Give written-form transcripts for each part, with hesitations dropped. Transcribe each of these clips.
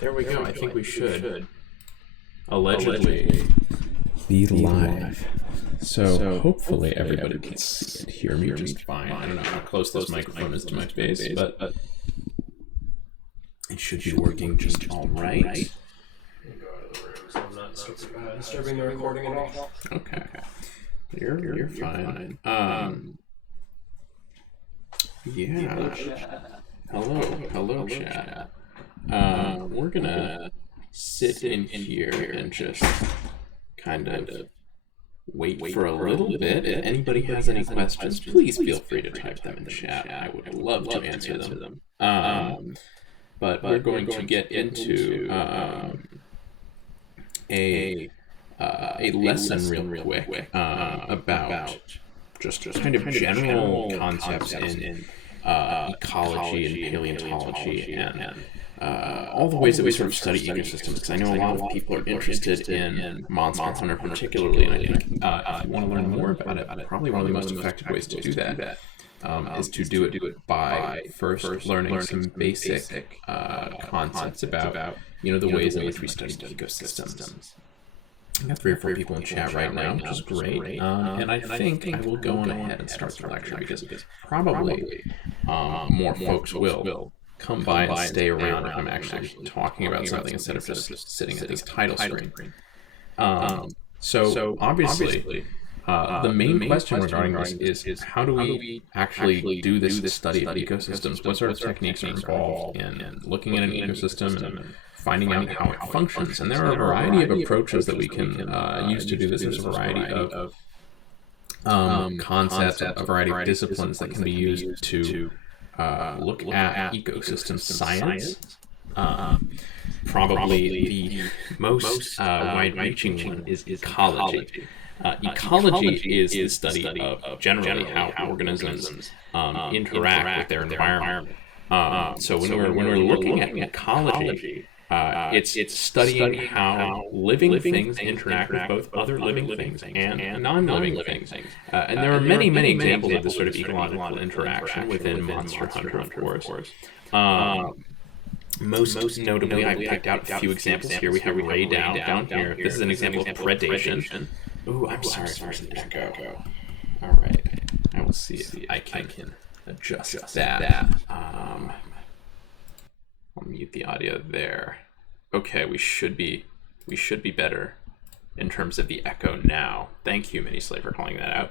There we go. I think we should allegedly be live. So hopefully everybody can see and hear me just fine. I don't know how close this microphone is to my face, but it should be working just all right. Go out of the room so I'm not disturbing the recording at all. Okay. You're fine. Yeah. Hello, chat. We're gonna sit in here and just kind of wait for a little bit. If anybody has any questions, please feel free to type them in the chat. I would love to answer them. But we're going to get into a lesson real quick about just kind of general concepts in ecology and paleontology and all the ways that we sort of study ecosystems, because I know a lot of people are interested in Monster Hunter particularly, and I think if you want to learn more about it, probably one of the most effective ways to do that is to do it by first learning some basic concepts about the ways in which we study ecosystems. I got 3 or 4 people in chat right now, which is great. And I think I will go on ahead and start the lecture because probably more folks will come by and stay around if I'm actually talking about something instead of just sitting at this title screen. So obviously, the main question regarding this is how do we actually do this study of ecosystems? What sort of techniques are involved in looking at an ecosystem and finding out how it functions? And there are a variety of approaches that we can use to do this. There's a variety of concepts, a variety of disciplines that can be used to look at ecosystem science. Probably the most wide-reaching one is ecology. Ecology is the study of generally how organisms interact with their environment. So when we're looking at ecology, it's studying how living things interact with both other living things and non-living things. And there are many examples of this sort of ecological interaction within Monster Hunter, of course. Most notably, I picked out a few examples here. We have Ray down here. This is an example of predation. Ooh, I'm sorry if there's an echo. All right, I will see if I can adjust that. I'll mute the audio there. Okay, we should be better in terms of the echo now. Thank you, Mini Slave, for calling that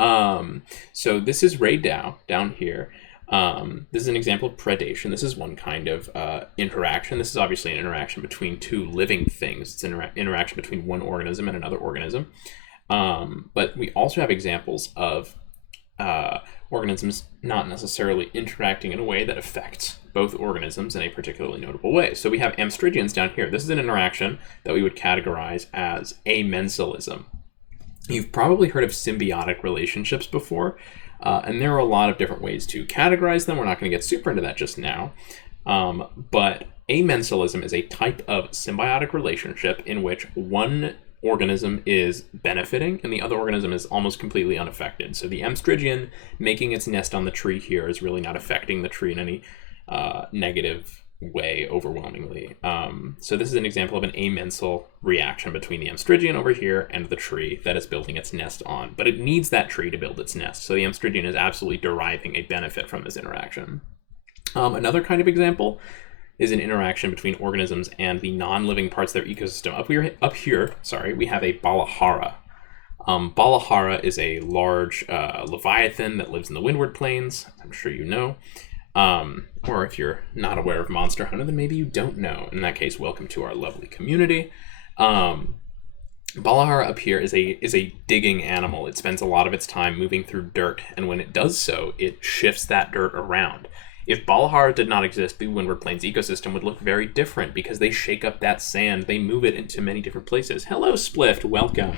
out. So this is Ray down here. This is an example of predation. This is one kind of interaction. This is obviously an interaction between 2 living things. It's an interaction between one organism and another organism. But we also have examples of organisms not necessarily interacting in a way that affects both organisms in a particularly notable way. So we have amstridians down here. This is an interaction that we would categorize as amensalism. You've probably heard of symbiotic relationships before. And there are a lot of different ways to categorize them. We're not going to get super into that just now. But amensalism is a type of symbiotic relationship in which one organism is benefiting and the other organism is almost completely unaffected. So the amstridian making its nest on the tree here is really not affecting the tree in any negative way overwhelmingly. So this is an example of an amensal reaction between the amstridian over here and the tree that is building its nest on. But it needs that tree to build its nest. So the amstridian is absolutely deriving a benefit from this interaction. Another kind of example is an interaction between organisms and the non-living parts of their ecosystem. Up here, we have a Balahara. Balahara is a large leviathan that lives in the Windward Plains. I'm sure you know. Or if you're not aware of Monster Hunter, then maybe you don't know. In that case, welcome to our lovely community. Balahara up here is a digging animal. It spends a lot of its time moving through dirt, and when it does so, it shifts that dirt around. If Balahara did not exist, the Windward Plains ecosystem would look very different because they shake up that sand. They move it into many different places. Hello, Splift. Welcome.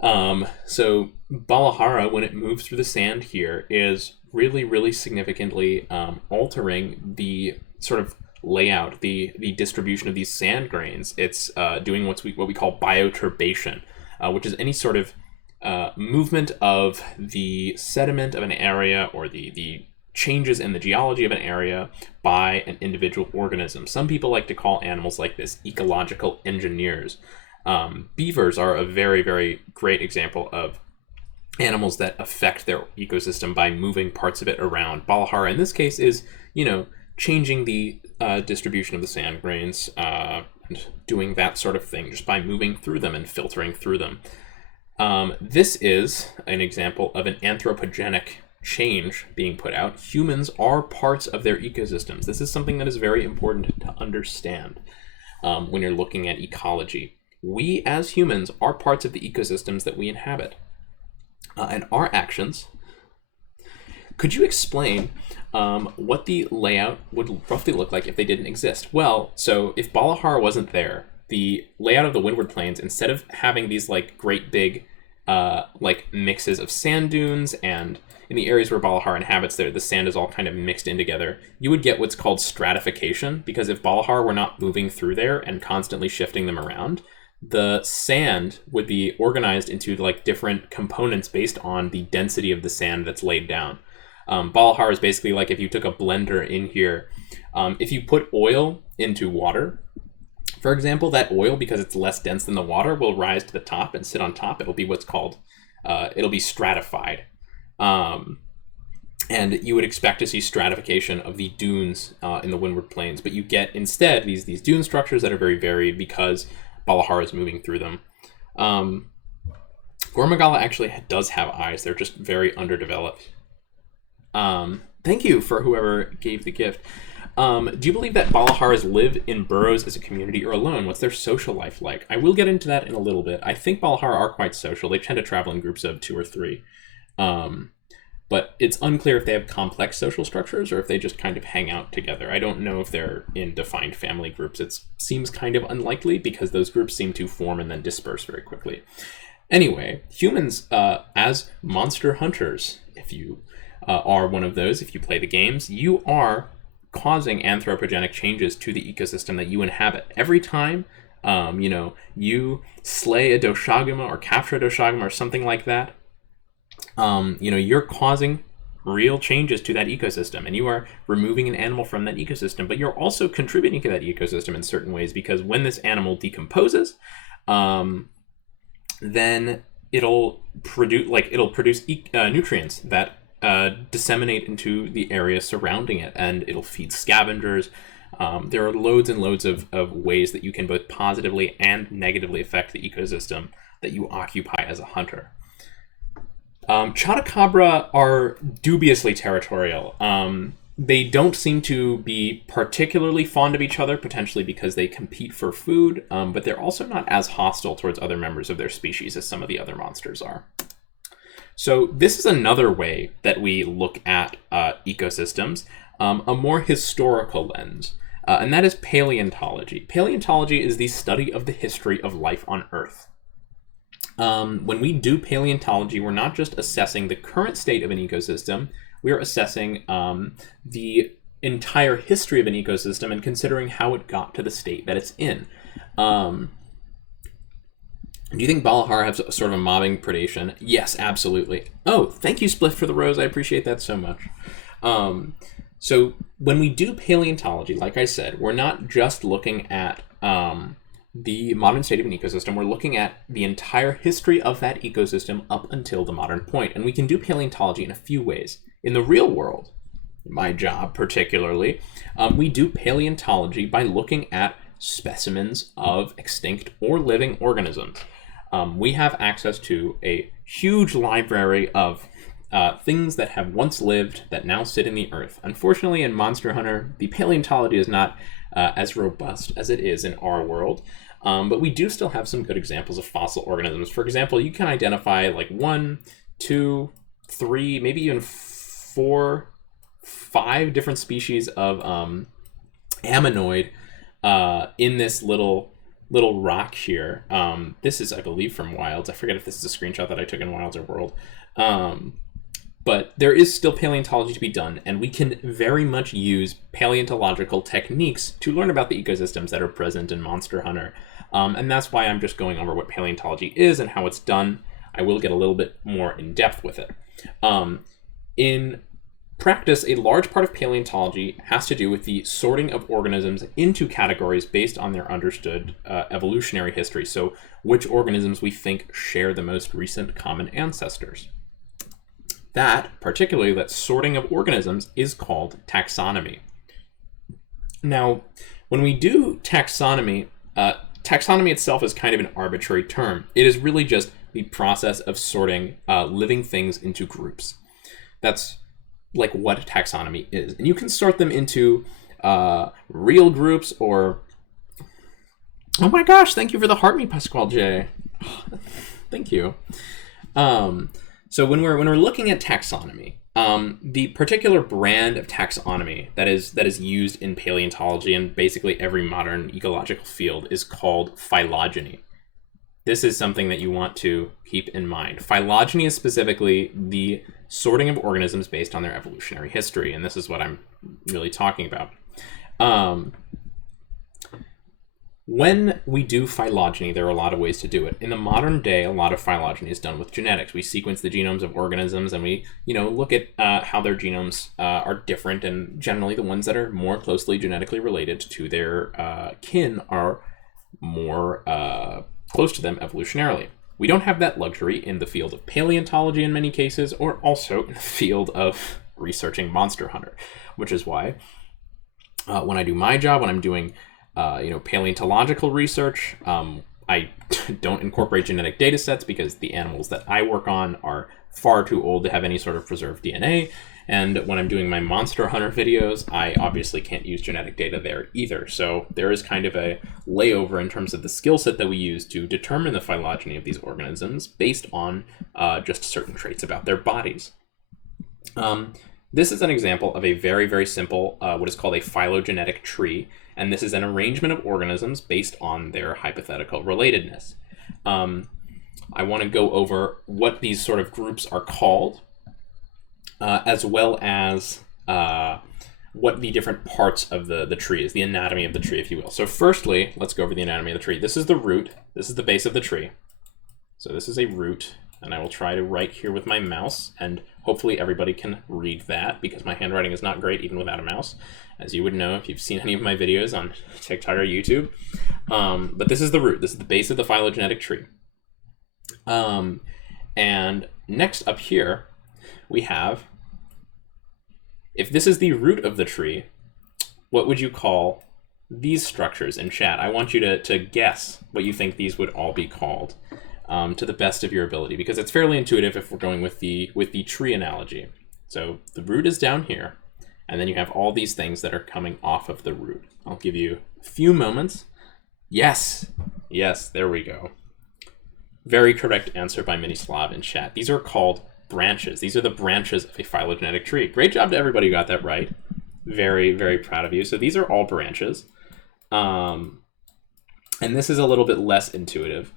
So Balahara, when it moves through the sand here, is really significantly altering the sort of layout, the distribution of these sand grains. It's doing what we call bioturbation, which is any sort of movement of the sediment of an area or the changes in the geology of an area by an individual organism. Some people like to call animals like this ecological engineers. Beavers are a very, very great example of animals that affect their ecosystem by moving parts of it around. Balahar, in this case, is, changing the distribution of the sand grains, and doing that sort of thing just by moving through them and filtering through them. This is an example of an anthropogenic change being put out. Humans are parts of their ecosystems. This is something that is very important to understand when you're looking at ecology. We as humans are parts of the ecosystems that we inhabit. And our actions. Could you explain what the layout would roughly look like if they didn't exist? Well, so if Balahar wasn't there, the layout of the Windward Plains, instead of having these great big mixes of sand dunes, and in the areas where Balahar inhabits there, the sand is all kind of mixed in together, you would get what's called stratification, because if Balahar were not moving through there and constantly shifting them around, the sand would be organized into different components based on the density of the sand that's laid down. Balahar is basically like if you took a blender in here. If you put oil into water, for example, that oil, because it's less dense than the water, will rise to the top and sit on top. It'll be what's called, it'll be stratified. And you would expect to see stratification of the dunes in the Windward Plains, but you get instead these dune structures that are very varied because Balahar is moving through them. Gormagala actually does have eyes. They're just very underdeveloped. Thank you for whoever gave the gift. Do you believe that Balahars live in burrows as a community or alone? What's their social life like? I will get into that in a little bit. I think Balahar are quite social. They tend to travel in groups of 2 or 3. But it's unclear if they have complex social structures or if they just kind of hang out together. I don't know if they're in defined family groups. It seems kind of unlikely because those groups seem to form and then disperse very quickly. Anyway, humans, as monster hunters, if you are one of those, if you play the games, you are causing anthropogenic changes to the ecosystem that you inhabit. Every time, you slay a Doshaguma or capture a Doshaguma or something like that, you're causing real changes to that ecosystem, and you are removing an animal from that ecosystem, but you're also contributing to that ecosystem in certain ways, because when this animal decomposes, then it'll produce nutrients that disseminate into the area surrounding it, and it'll feed scavengers. There are loads and loads of ways that you can both positively and negatively affect the ecosystem that you occupy as a hunter. Chotacabra are dubiously territorial. They don't seem to be particularly fond of each other, potentially because they compete for food, but they're also not as hostile towards other members of their species as some of the other monsters are. So this is another way that we look at ecosystems, a more historical lens, and that is paleontology. Paleontology is the study of the history of life on Earth. When we do paleontology, we're not just assessing the current state of an ecosystem, we are assessing the entire history of an ecosystem and considering how it got to the state that it's in. Do you think Balahar has sort of a mobbing predation? Yes, absolutely. Oh, thank you, Spliff, for the rose. I appreciate that so much. So when we do paleontology, like I said, we're not just looking at the modern state of an ecosystem. We're looking at the entire history of that ecosystem up until the modern point. And we can do paleontology in a few ways. In the real world, my job particularly, we do paleontology by looking at specimens of extinct or living organisms. We have access to a huge library of things that have once lived that now sit in the earth. Unfortunately, in Monster Hunter, the paleontology is not as robust as it is in our world. But we do still have some good examples of fossil organisms. For example, you can identify 1, 2, 3, maybe even 4, 5 different species of ammonoid in this little rock here. This is, I believe, from Wilds. I forget if this is a screenshot that I took in Wilds or World. But there is still paleontology to be done, and we can very much use paleontological techniques to learn about the ecosystems that are present in Monster Hunter. And that's why I'm just going over what paleontology is and how it's done. I will get a little bit more in depth with it. In practice, a large part of paleontology has to do with the sorting of organisms into categories based on their understood evolutionary history. So which organisms we think share the most recent common ancestors. That sorting of organisms is called taxonomy. Now, when we do taxonomy, taxonomy itself is kind of an arbitrary term. It is really just the process of sorting living things into groups. That's like what taxonomy is. And you can sort them into real groups or... Oh my gosh, thank you for the heart me, Pasquale J. Thank you. So when we're looking at taxonomy, the particular brand of taxonomy that is used in paleontology and basically every modern ecological field is called phylogeny. This is something that you want to keep in mind. Phylogeny is specifically the sorting of organisms based on their evolutionary history, and this is what I'm really talking about. When we do phylogeny, there are a lot of ways to do it. In the modern day, a lot of phylogeny is done with genetics. We sequence the genomes of organisms, and we, look at how their genomes are different, and generally the ones that are more closely genetically related to their kin are more close to them evolutionarily. We don't have that luxury in the field of paleontology in many cases, or also in the field of researching Monster Hunter, which is why when I do my job, when I'm doing paleontological research, I don't incorporate genetic data sets because the animals that I work on are far too old to have any sort of preserved DNA. And when I'm doing my Monster Hunter videos, I obviously can't use genetic data there either. So there is kind of a layover in terms of the skill set that we use to determine the phylogeny of these organisms based on just certain traits about their bodies. This is an example of a very, very simple, what is called a phylogenetic tree. And this is an arrangement of organisms based on their hypothetical relatedness. I want to go over what these sort of groups are called, as well as what the different parts of the tree is, the anatomy of the tree, if you will. So firstly, let's go over the anatomy of the tree. This is the root. This is the base of the tree. So this is a root, and I will try to write here with my mouse, and hopefully everybody can read that because my handwriting is not great even without a mouse, as you would know if you've seen any of my videos on TikTok or YouTube. But this is the root. This is the base of the phylogenetic tree. And next up here, we have, if this is the root of the tree, what would you call these structures in chat? I want you to guess what you think these would all be called, to the best of your ability, because it's fairly intuitive if we're going with the tree analogy. So the root is down here, and then you have all these things that are coming off of the root. I'll give you a few moments. Yes, there we go. Very correct answer by Minislav in chat. These are called branches. These are the branches of a phylogenetic tree. Great job to everybody who got that right. Very, very proud of you. So these are all branches. And this is a little bit less intuitive.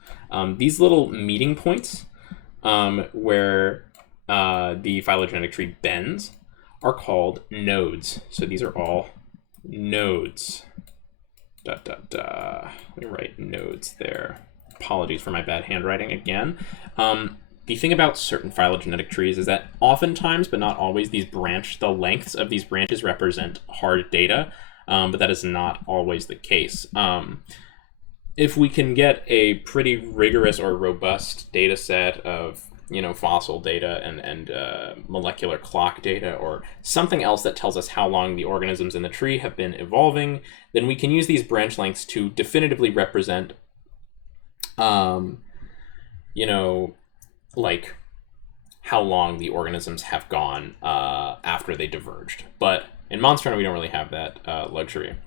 These little meeting points where the phylogenetic tree bends are called nodes. So these are all nodes. Let me write nodes there. Apologies for my bad handwriting again. The thing about certain phylogenetic trees is that oftentimes, but not always, the lengths of these branches represent hard data, but that is not always the case. If we can get a pretty rigorous or robust data set of fossil data and molecular clock data or something else that tells us how long the organisms in the tree have been evolving, then we can use these branch lengths to definitively represent like how long the organisms have gone after they diverged. But in Monster Hunter, we don't really have that luxury.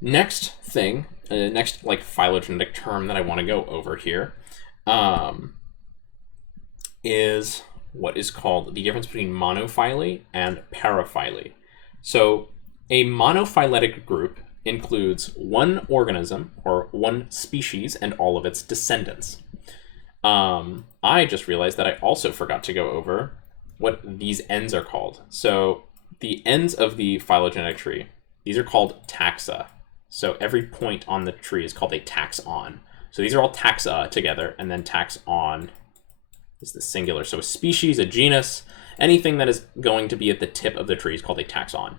Next phylogenetic term that I want to go over here is what is called the difference between monophyly and paraphyly. So a monophyletic group includes one organism or one species and all of its descendants. I just realized that I also forgot to go over what these ends are called. So the ends of the phylogenetic tree, these are called taxa. So every point on the tree is called a taxon. So these are all taxa together, and then taxon is the singular. So a species, a genus, anything that is going to be at the tip of the tree is called a taxon.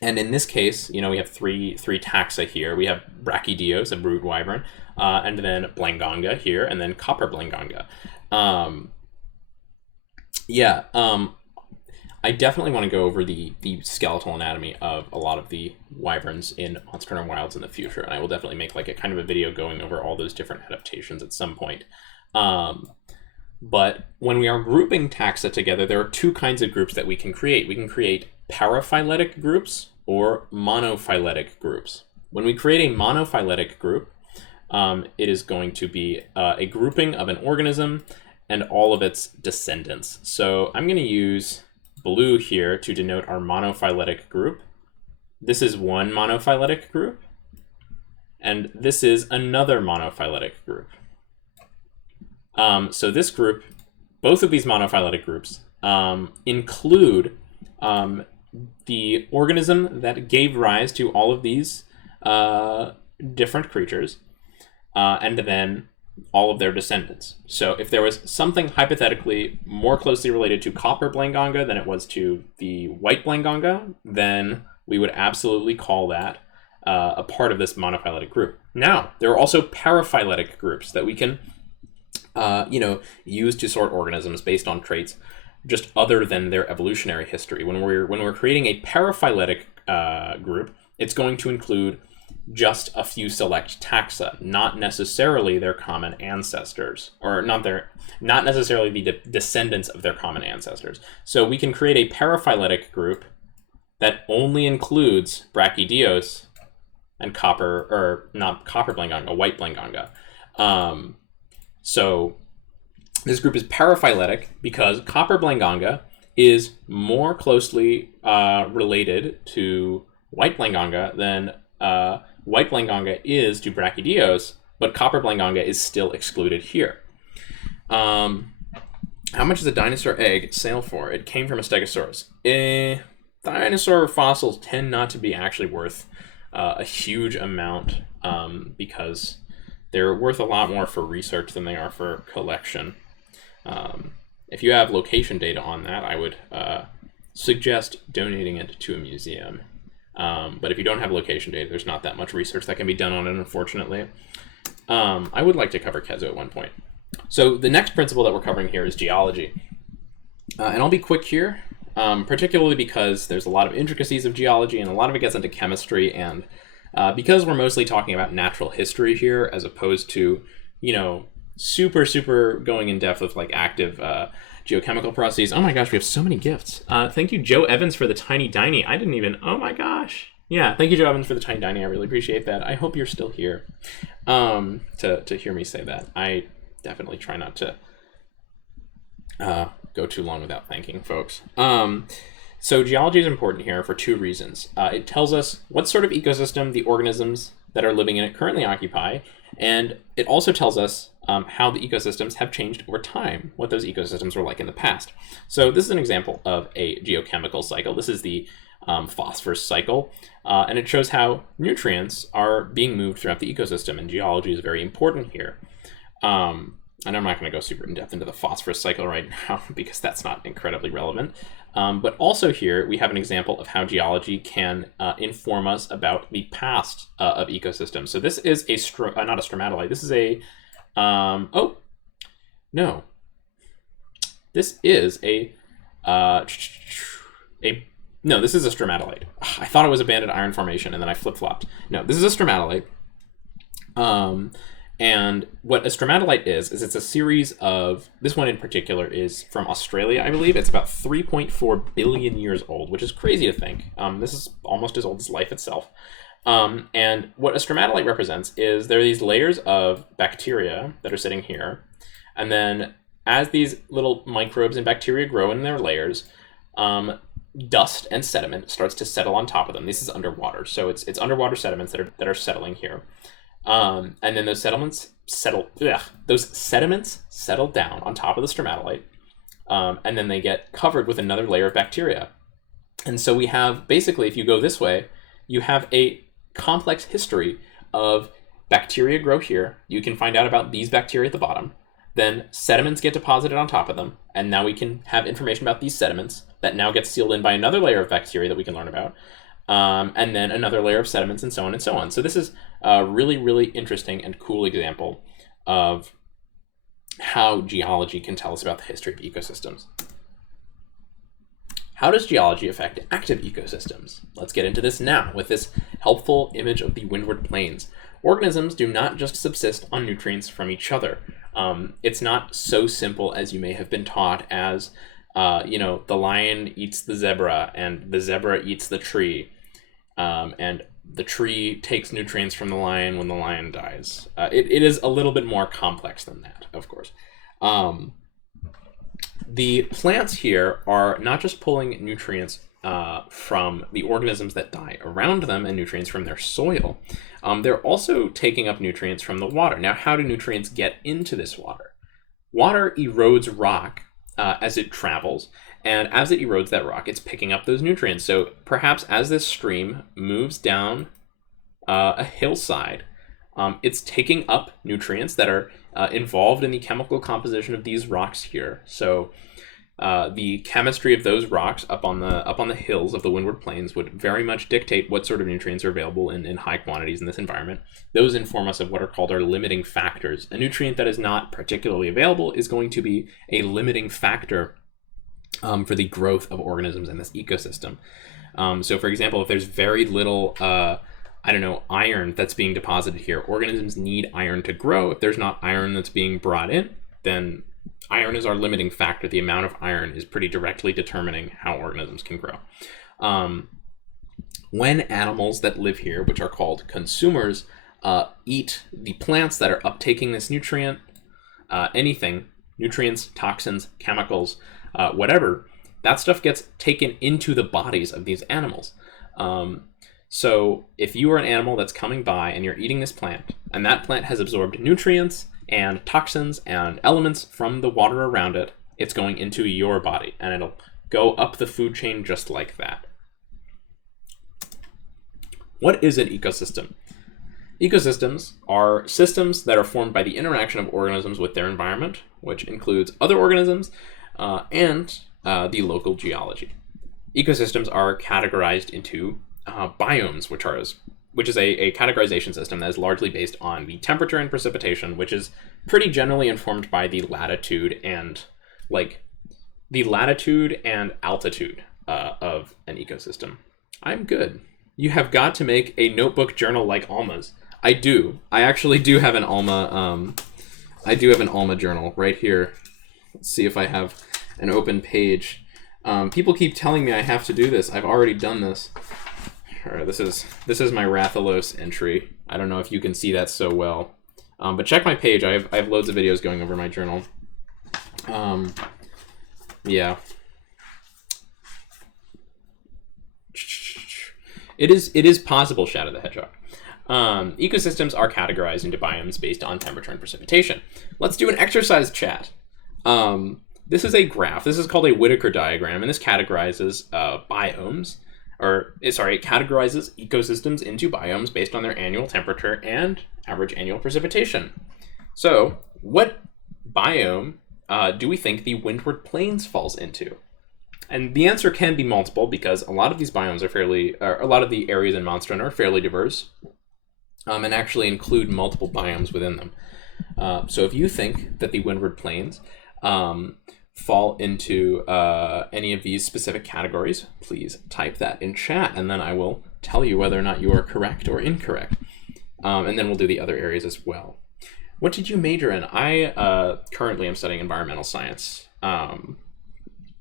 And in this case, we have three taxa here. We have Brachydios, a brood wyvern, and then Blanganga here, and then Copper Blanganga. I definitely want to go over the skeletal anatomy of a lot of the wyverns in Monster Hunter Wilds in the future, and I will definitely make like a kind of a video going over all those different adaptations at some point. But when we are grouping taxa together, there are two kinds of groups that we can create. We can create paraphyletic groups or monophyletic groups. When we create a monophyletic group, it is going to be a grouping of an organism and all of its descendants. So I'm going to use blue here to denote our monophyletic group. This is one monophyletic group, and this is another monophyletic group. So this group, both of these monophyletic groups, include the organism that gave rise to all of these different creatures, and then all of their descendants. So if there was something hypothetically more closely related to Copper Blanganga than it was to the White Blanganga, then we would absolutely call that a part of this monophyletic group. Now, there are also paraphyletic groups that we can use to sort organisms based on traits just other than their evolutionary history. When we're creating a paraphyletic group, it's going to include just a few select taxa, not necessarily their common ancestors, or not necessarily the descendants of their common ancestors. So we can create a paraphyletic group that only includes Brachydios and White Blanganga. So this group is paraphyletic because Copper Blanganga is more closely related to White Blanganga than White Blanganga is to Brachydios, but Copper Blanganga is still excluded here. How much does a dinosaur egg sell for? It came from a Stegosaurus. Dinosaur fossils tend not to be actually worth a huge amount because they're worth a lot more for research than they are for collection. If you have location data on that, I would suggest donating it to a museum. But if you don't have location data, there's not that much research that can be done on it, unfortunately. I would like to cover Kezo at one point. So the next principle that we're covering here is geology. And I'll be quick here, particularly because there's a lot of intricacies of geology and a lot of it gets into chemistry, and because we're mostly talking about natural history here as opposed to, super going in depth with like active geochemical processes. Oh my gosh, we have so many gifts. Thank you, Joe Evans, for the Tiny Diny. I didn't even, oh my gosh. Yeah, thank you, Joe Evans, for the Tiny Diny. I really appreciate that. I hope you're still here to hear me say that. I definitely try not to go too long without thanking folks. So geology is important here for two reasons. It tells us what sort of ecosystem the organisms that are living in it currently occupy, and it also tells us how the ecosystems have changed over time, what those ecosystems were like in the past. So this is an example of a geochemical cycle. This is the phosphorus cycle, and it shows how nutrients are being moved throughout the ecosystem, and geology is very important here. And I'm not going to go super in depth into the phosphorus cycle right now because that's not incredibly relevant. But also here we have an example of how geology can inform us about the past of ecosystems. So this is not a stromatolite. This is a this is this is a stromatolite. I thought it was a banded iron formation and then I flip-flopped. No, this is a stromatolite. And what a stromatolite is it's a series of, this one in particular is from Australia, I believe. It's about 3.4 billion years old, which is crazy to think. This is almost as old as life itself. And what a stromatolite represents is there are these layers of bacteria that are sitting here. And then as these little microbes and bacteria grow in their layers, dust and sediment starts to settle on top of them. This is underwater. So it's underwater sediments that are settling here. And then those sediments settle down on top of the stromatolite, and then they get covered with another layer of bacteria. And so we have, basically, if you go this way, you have a complex history of bacteria grow here. You can find out about these bacteria at the bottom. Then sediments get deposited on top of them, and now we can have information about these sediments that now gets sealed in by another layer of bacteria that we can learn about, and then another layer of sediments, and so on and so on. So this is a really, really interesting and cool example of how geology can tell us about the history of ecosystems. How does geology affect active ecosystems? Let's get into this now with this helpful image of the Windward Plains. Organisms do not just subsist on nutrients from each other. It's not so simple as you may have been taught as, the lion eats the zebra and the zebra eats the tree, and the tree takes nutrients from the lion when the lion dies. It is a little bit more complex than that, of course. The plants here are not just pulling nutrients from the organisms that die around them and nutrients from their soil. They're also taking up nutrients from the water. Now, how do nutrients get into this water? Water erodes rock as it travels, and as it erodes that rock, it's picking up those nutrients. So perhaps as this stream moves down a hillside, it's taking up nutrients that are involved in the chemical composition of these rocks here. So the chemistry of those rocks up on the hills of the Windward Plains would very much dictate what sort of nutrients are available in high quantities in this environment. Those inform us of what are called our limiting factors. A nutrient that is not particularly available is going to be a limiting factor for the growth of organisms in this ecosystem. So for example, if there's very little iron that's being deposited here, organisms need iron to grow. If there's not iron that's being brought in, then iron is our limiting factor. The amount of iron is pretty directly determining how organisms can grow. When animals that live here, which are called consumers, eat the plants that are uptaking this nutrient, anything, nutrients, toxins, chemicals, whatever, that stuff gets taken into the bodies of these animals. So if you are an animal that's coming by and you're eating this plant, and that plant has absorbed nutrients and toxins and elements from the water around it, it's going into your body, and it'll go up the food chain just like that. What is an ecosystem? Ecosystems are systems that are formed by the interaction of organisms with their environment, which includes other organisms and the local geology. Ecosystems are categorized into biomes, which is a categorization system that is largely based on the temperature and precipitation, which is pretty generally informed by the latitude and altitude of an ecosystem. I'm good. You have got to make a notebook journal like Alma's. I do. I actually do have an Alma. I do have an Alma journal right here. Let's see if I have an open page. People keep telling me I have to do this. I've already done this. All right, this is my Rathalos entry. I don't know if you can see that so well, but check my page. I have loads of videos going over my journal. Yeah. It is possible, Shadow the Hedgehog. Ecosystems are categorized into biomes based on temperature and precipitation. Let's do an exercise, chat. This is a graph. This is called a Whittaker diagram, and this categorizes it categorizes ecosystems into biomes based on their annual temperature and average annual precipitation. So, what biome do we think the Windward Plains falls into? And the answer can be multiple because a lot of these biomes a lot of the areas in Monstron are fairly diverse, and actually include multiple biomes within them. So if you think that the Windward Plains fall into any of these specific categories, please type that in chat, and then I will tell you whether or not you are correct or incorrect. And then we'll do the other areas as well. What did you major in? I currently am studying environmental science, and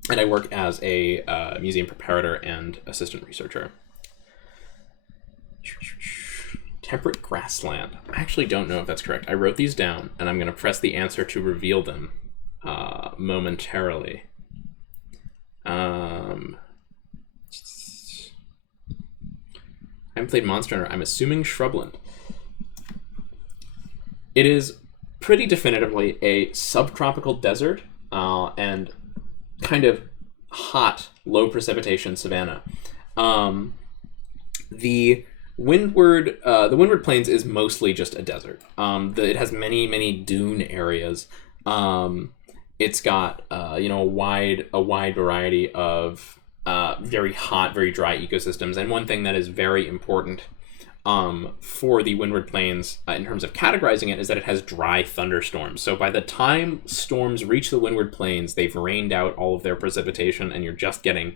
I work as a museum preparator and assistant researcher. Temperate grassland. I actually don't know if that's correct. I wrote these down, and I'm going to press the answer to reveal them momentarily. I haven't played Monster Hunter. I'm assuming shrubland. It is pretty definitively a subtropical desert and kind of hot, low precipitation savanna. The Windward Plains is mostly just a desert. It has many dune areas It's got a wide variety of very hot, very dry ecosystems. And one thing that is very important for the Windward Plains in terms of categorizing it is that it has dry thunderstorms. So by the time storms reach the Windward Plains, they've rained out all of their precipitation and you're just getting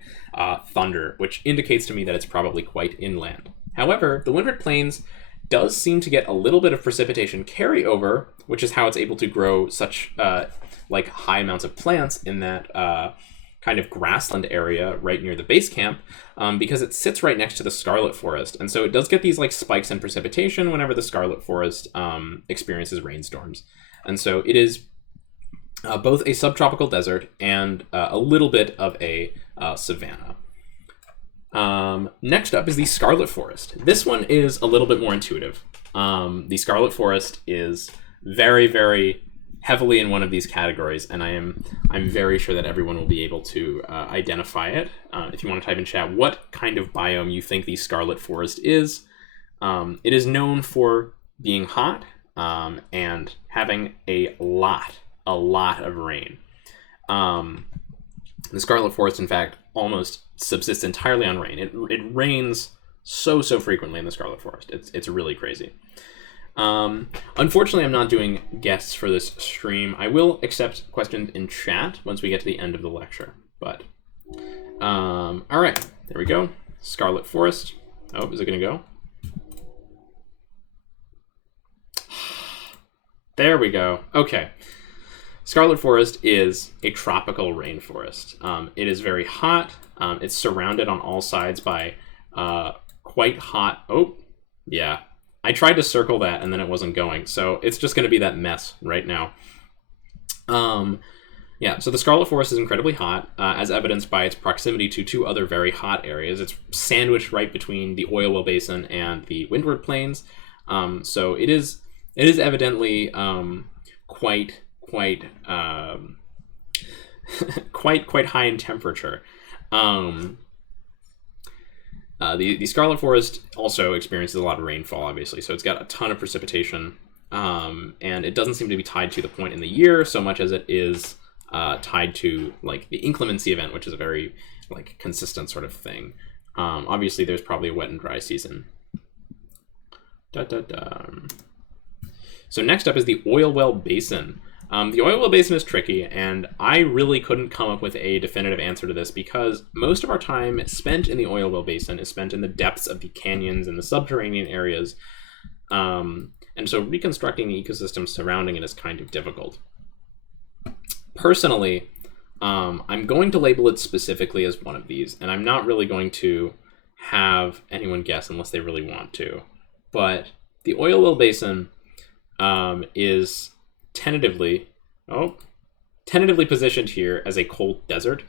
thunder, which indicates to me that it's probably quite inland. However, the Windward Plains does seem to get a little bit of precipitation carryover, which is how it's able to grow such high amounts of plants in that kind of grassland area right near the base camp, because it sits right next to the Scarlet Forest. And so it does get these like spikes in precipitation whenever the Scarlet Forest experiences rainstorms. And so it is both a subtropical desert and a little bit of a savanna. Next up is the Scarlet Forest. This one is a little bit more intuitive. The Scarlet Forest is very, very heavily in one of these categories, and I'm very sure that everyone will be able to identify it. If you want to type in chat what kind of biome you think the Scarlet Forest is. It is known for being hot and having a lot of rain. The Scarlet Forest, in fact, almost subsists entirely on rain. It rains so frequently in the Scarlet Forest. It's really crazy. Unfortunately, I'm not doing guests for this stream. I will accept questions in chat once we get to the end of the lecture. But, all right, there we go. Scarlet Forest. Oh, is it going to go? There we go. Okay. Scarlet Forest is a tropical rainforest. It is very hot. It's surrounded on all sides by quite hot... Oh, yeah. I tried to circle that and then it wasn't going. So it's just going to be that mess right now. Yeah, so the Scarlet Forest is incredibly hot, as evidenced by its proximity to two other very hot areas. It's sandwiched right between the Oil Well Basin and the Windward Plains. So it is evidently quite high in temperature. The Scarlet Forest also experiences a lot of rainfall, obviously, so it's got a ton of precipitation, and it doesn't seem to be tied to the point in the year so much as it is tied to like the inclemency event, which is a very like consistent sort of thing. Obviously, there's probably a wet and dry season. So next up is the Oil Well Basin. The Oil Well Basin is tricky, and I really couldn't come up with a definitive answer to this because most of our time spent in the Oil Well Basin is spent in the depths of the canyons and the subterranean areas. And so reconstructing the ecosystem surrounding it is kind of difficult. Personally, I'm going to label it specifically as one of these, and I'm not really going to have anyone guess unless they really want to. But the Oil Well Basin is tentatively positioned here as a cold desert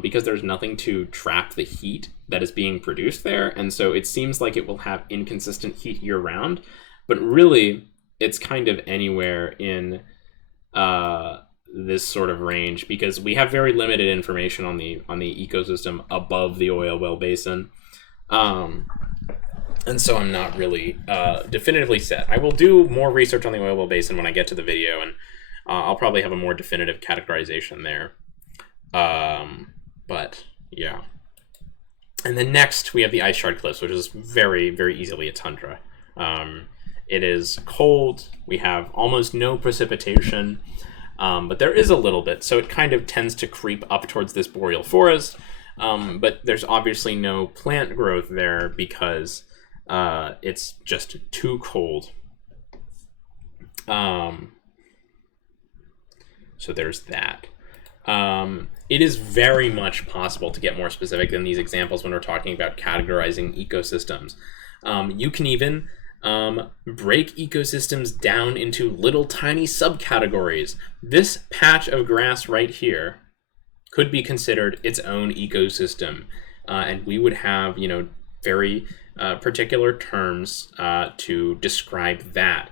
because there's nothing to trap the heat that is being produced there, and so it seems like it will have inconsistent heat year-round, but really it's kind of anywhere in this sort of range because we have very limited information on the ecosystem above the Oil Well Basin. And so I'm not really definitively set. I will do more research on the Oil Well Basin when I get to the video, and I'll probably have a more definitive categorization there. But, yeah. And then next, we have the Ice Shard Cliffs, which is very, very easily a tundra. It is cold. We have almost no precipitation, but there is a little bit, so it kind of tends to creep up towards this boreal forest. But there's obviously no plant growth there because... it's just too cold. So there's that. It is very much possible to get more specific than these examples when we're talking about categorizing ecosystems. You can even break ecosystems down into little tiny subcategories. This patch of grass right here could be considered its own ecosystem. And we would have, very particular terms to describe that.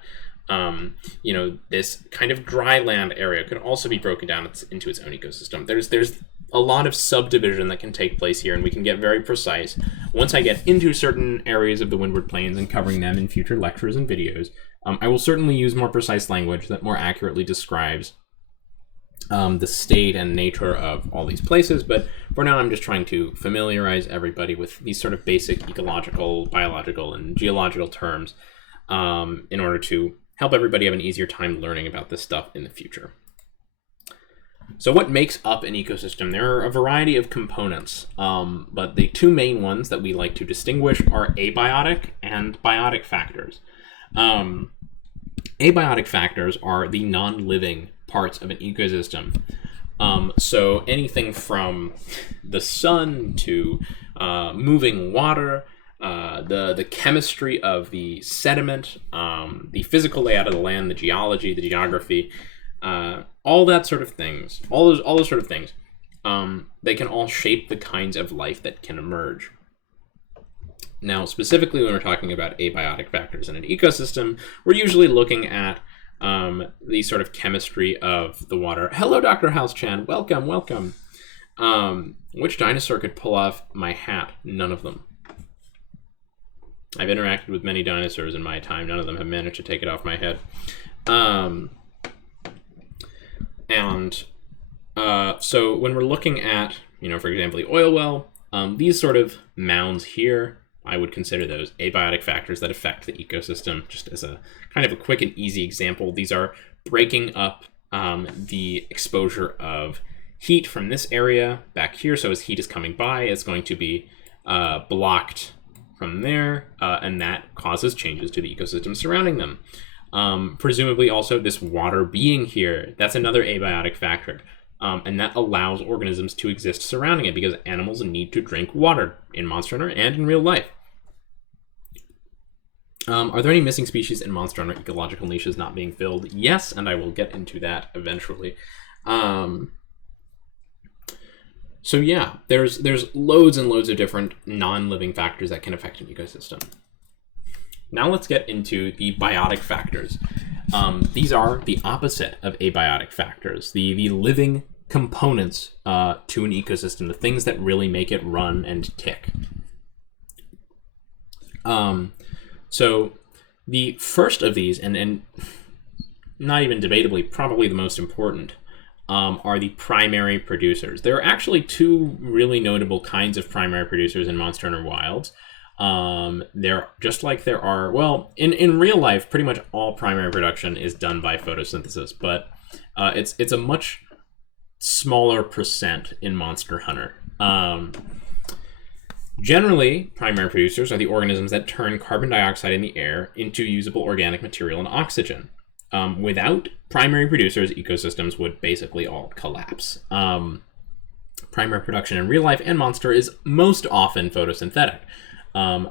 This kind of dry land area could also be broken down into its own ecosystem. There's a lot of subdivision that can take place here, and we can get very precise. Once I get into certain areas of the Windward Plains and covering them in future lectures and videos, I will certainly use more precise language that more accurately describes the state and nature of all these places, but for now I'm just trying to familiarize everybody with these sort of basic ecological, biological, and geological terms in order to help everybody have an easier time learning about this stuff in the future. So what makes up an ecosystem? There are a variety of components, but the two main ones that we like to distinguish are abiotic and biotic factors. Abiotic factors are the non-living parts of an ecosystem. So anything from the sun to moving water, the chemistry of the sediment, the physical layout of the land, the geology, the geography, all that sort of things, all those sort of things, they can all shape the kinds of life that can emerge. Now, specifically when we're talking about abiotic factors in an ecosystem, we're usually looking at the sort of chemistry of the water. Hello, Dr. House Chan. Welcome, welcome. Which dinosaur could pull off my hat? None of them. I've interacted with many dinosaurs in my time. None of them have managed to take it off my head. So when we're looking at, for example, the oil well, these sort of mounds here, I would consider those abiotic factors that affect the ecosystem. Just as a kind of a quick and easy example, these are breaking up the exposure of heat from this area back here. So as heat is coming by, it's going to be blocked from there, and that causes changes to the ecosystem surrounding them. Presumably also this water being here, that's another abiotic factor. And that allows organisms to exist surrounding it because animals need to drink water in Monster Hunter and in real life. Are there any missing species in Monster Hunter ecological niches not being filled? Yes, and I will get into that eventually. So yeah, there's loads and loads of different non-living factors that can affect an ecosystem. Now let's get into the biotic factors. These are the opposite of abiotic factors, the living components to an ecosystem, the things that really make it run and tick. So the first of these, and not even debatably, probably the most important, are the primary producers. There are actually two really notable kinds of primary producers in Monster Hunter Wilds. There, just like there are, well, in real life, pretty much all primary production is done by photosynthesis, but it's a much smaller percent in Monster Hunter. Generally, primary producers are the organisms that turn carbon dioxide in the air into usable organic material and oxygen. Without primary producers, ecosystems would basically all collapse. Primary production in real life and Monster is most often photosynthetic.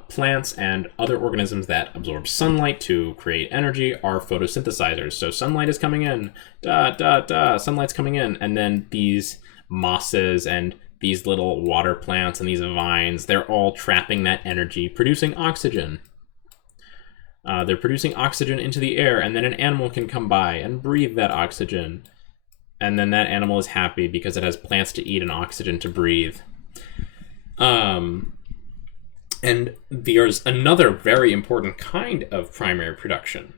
Plants and other organisms that absorb sunlight to create energy are photosynthesizers. So sunlight is coming in, sunlight's coming in, and then these mosses and these little water plants and these vines, they're all trapping that energy, producing oxygen. They're producing oxygen into the air, and then an animal can come by and breathe that oxygen. And then that animal is happy because it has plants to eat and oxygen to breathe. And there's another very important kind of primary production,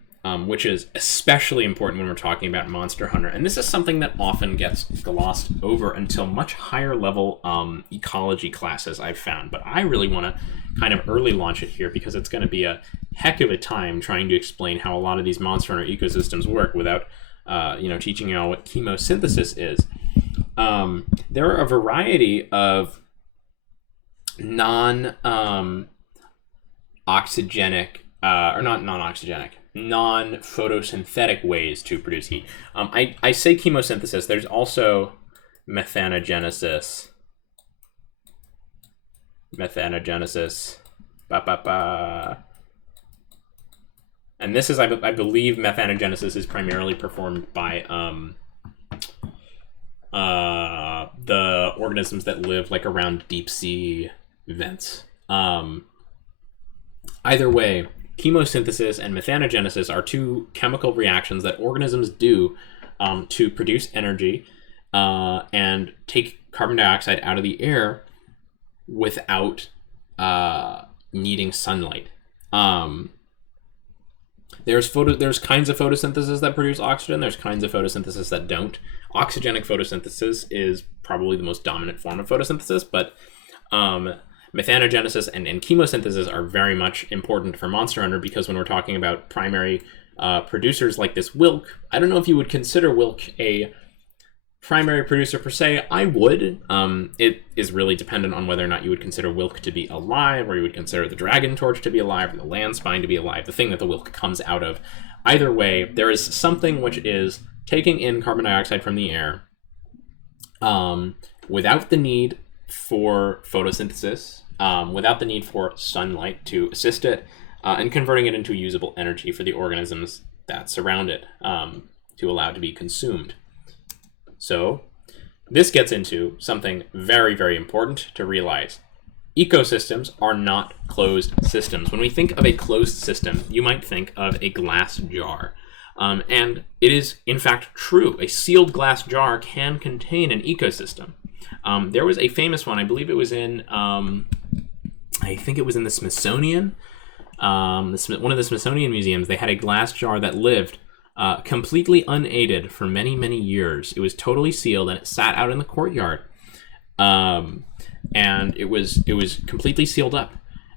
which is especially important when we're talking about Monster Hunter. And this is something that often gets glossed over until much higher level ecology classes, I've found. But I really want to kind of early launch it here because it's going to be a heck of a time trying to explain how a lot of these Monster Hunter ecosystems work without teaching you all what chemosynthesis is. There are a variety of non-photosynthetic ways to produce heat. I say chemosynthesis. There's also methanogenesis. And this is, I believe, methanogenesis is primarily performed by the organisms that live like around deep sea vents. Either way, chemosynthesis and methanogenesis are two chemical reactions that organisms do to produce energy and take carbon dioxide out of the air without needing sunlight. There's kinds of photosynthesis that produce oxygen. There's kinds of photosynthesis that don't. Oxygenic photosynthesis is probably the most dominant form of photosynthesis, but methanogenesis and chemosynthesis are very much important for Monster Hunter, because when we're talking about primary producers like this Wilk, I don't know if you would consider Wilk a primary producer per se. I would. It is really dependent on whether or not you would consider Wilk to be alive, or you would consider the Dragon Torch to be alive, or the Land Spine to be alive, the thing that the Wilk comes out of. Either way, there is something which is taking in carbon dioxide from the air without the need for photosynthesis, without the need for sunlight to assist it, and converting it into usable energy for the organisms that surround it to allow it to be consumed. So this gets into something very, very important to realize. Ecosystems are not closed systems. When we think of a closed system, you might think of a glass jar. And it is, in fact, true. A sealed glass jar can contain an ecosystem. There was a famous one, I believe it was in, I think it was in the Smithsonian. One of the Smithsonian museums, they had a glass jar that lived completely unaided for many, many years. It was totally sealed, and it sat out in the courtyard. And it was completely sealed up.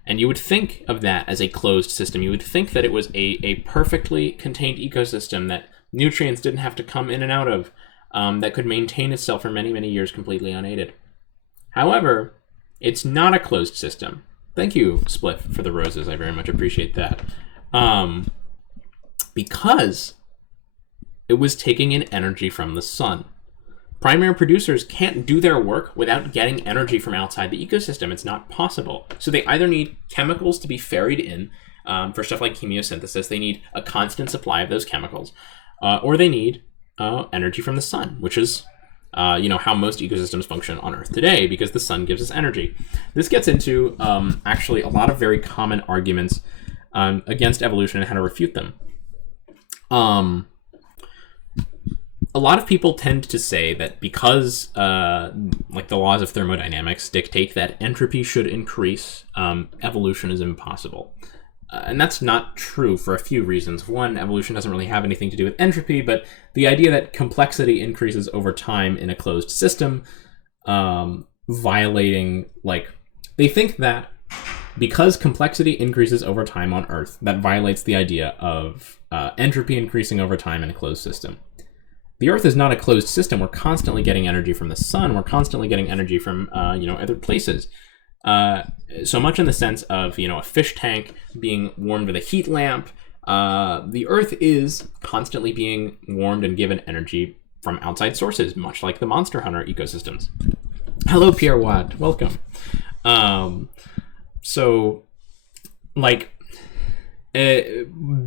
And you would think of that as a closed system. You would think that it was a perfectly contained ecosystem that nutrients didn't have to come in and out of, that could maintain itself for many, many years completely unaided. However, it's not a closed system. Thank you, Spliff, for the roses. I very much appreciate that. Because it was taking in energy from the sun. Primary producers can't do their work without getting energy from outside the ecosystem. It's not possible. So they either need chemicals to be ferried in for stuff like chemiosynthesis. They need a constant supply of those chemicals. Or they need energy from the sun, which is how most ecosystems function on Earth today, because the sun gives us energy. This gets into actually a lot of very common arguments against evolution and how to refute them. A lot of people tend to say that because like the laws of thermodynamics dictate that entropy should increase, evolution is impossible. And that's not true for a few reasons. One, evolution doesn't really have anything to do with entropy, but the idea that complexity increases over time in a closed system, violating, they think that because complexity increases over time on Earth, that violates the idea of entropy increasing over time in a closed system. The Earth is not a closed system. We're constantly getting energy from the sun. We're constantly getting energy from, other places. So much in the sense of, a fish tank being warmed with a heat lamp. The Earth is constantly being warmed and given energy from outside sources, much like the Monster Hunter ecosystems. Hello, Pierre Watt. Welcome. So, a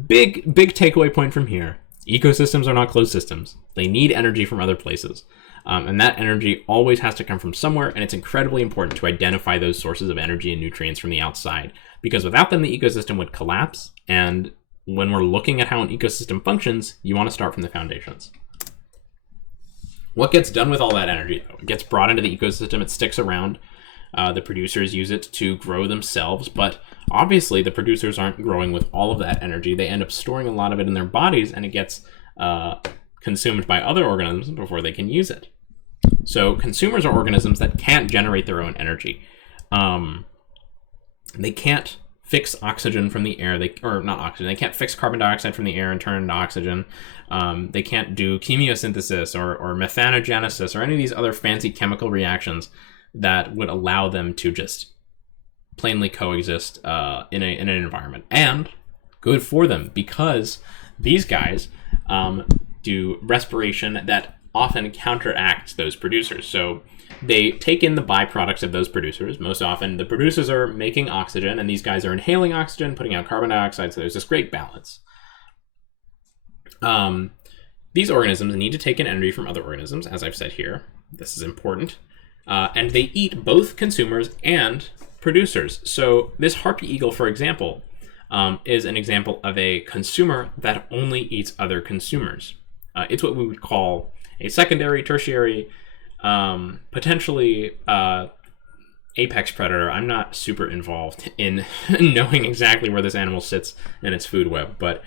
big takeaway point from here. Ecosystems are not closed systems. They need energy from other places. And that energy always has to come from somewhere, and it's incredibly important to identify those sources of energy and nutrients from the outside, because without them, the ecosystem would collapse. And when we're looking at how an ecosystem functions, you want to start from the foundations. What gets done with all that energy, though? It gets brought into the ecosystem, it sticks around. The producers use it to grow themselves, but obviously the producers aren't growing with all of that energy. They end up storing a lot of it in their bodies, and it gets consumed by other organisms before they can use it. So consumers are organisms that can't generate their own energy. They can't fix oxygen from the air. They can't fix carbon dioxide from the air and turn it into oxygen. They can't do chemiosynthesis or methanogenesis or any of these other fancy chemical reactions that would allow them to just plainly coexist in an environment. And good for them, because these guys do respiration that often counteracts those producers. So they take in the byproducts of those producers. Most often, the producers are making oxygen, and these guys are inhaling oxygen, putting out carbon dioxide, so there's this great balance. These organisms need to take in energy from other organisms, as I've said here. This is important. And they eat both consumers and producers. So this harpy eagle, for example, is an example of a consumer that only eats other consumers. It's what we would call a secondary, tertiary, potentially apex predator. I'm not super involved in knowing exactly where this animal sits in its food web, but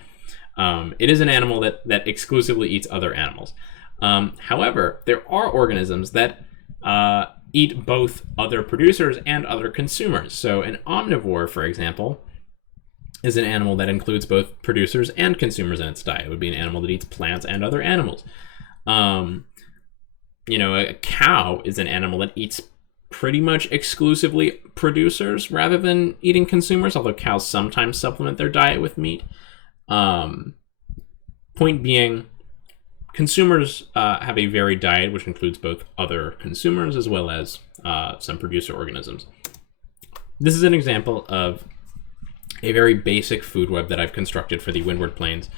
It is an animal that exclusively eats other animals. However, there are organisms that eat both other producers and other consumers. So an omnivore, for example, is an animal that includes both producers and consumers in its diet. It would be an animal that eats plants and other animals. A cow is an animal that eats pretty much exclusively producers rather than eating consumers, although cows sometimes supplement their diet with meat. Point being, consumers have a varied diet, which includes both other consumers as well as some producer organisms. This is an example of a very basic food web that I've constructed for the Windward Plains.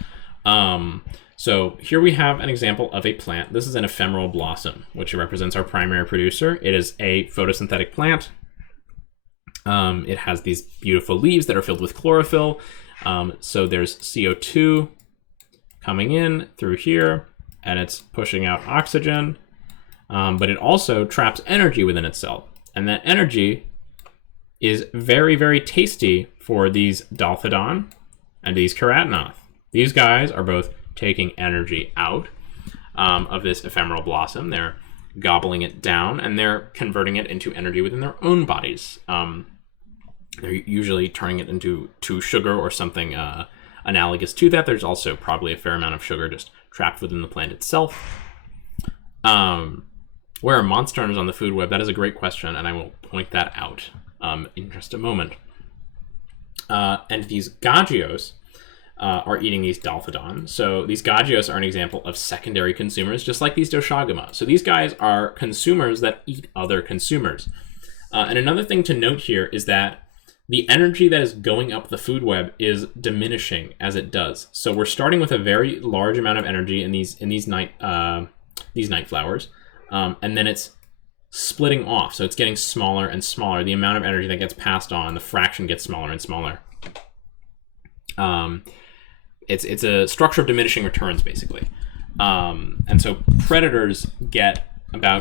So here we have an example of a plant. This is an ephemeral blossom, which represents our primary producer. It is a photosynthetic plant. It has these beautiful leaves that are filled with chlorophyll. So there's CO2 coming in through here, and it's pushing out oxygen. But it also traps energy within itself. And that energy is very, very tasty for these Dolphodon and these Keratinoth. These guys are both taking energy out of this ephemeral blossom. They're gobbling it down, and they're converting it into energy within their own bodies. They're usually turning it into sugar or something analogous to that. There's also probably a fair amount of sugar just trapped within the plant itself. Where are monster hunters on the food web? That is a great question, and I will point that out in just a moment. And these Gagios are eating these Dolphodon. So these Gagios are an example of secondary consumers, just like these Doshagama. So these guys are consumers that eat other consumers. And another thing to note here is that the energy that is going up the food web is diminishing as it does. So we're starting with a very large amount of energy in these night flowers, and then it's splitting off. So it's getting smaller and smaller. The amount of energy that gets passed on, the fraction gets smaller and smaller. It's a structure of diminishing returns, basically. And so predators get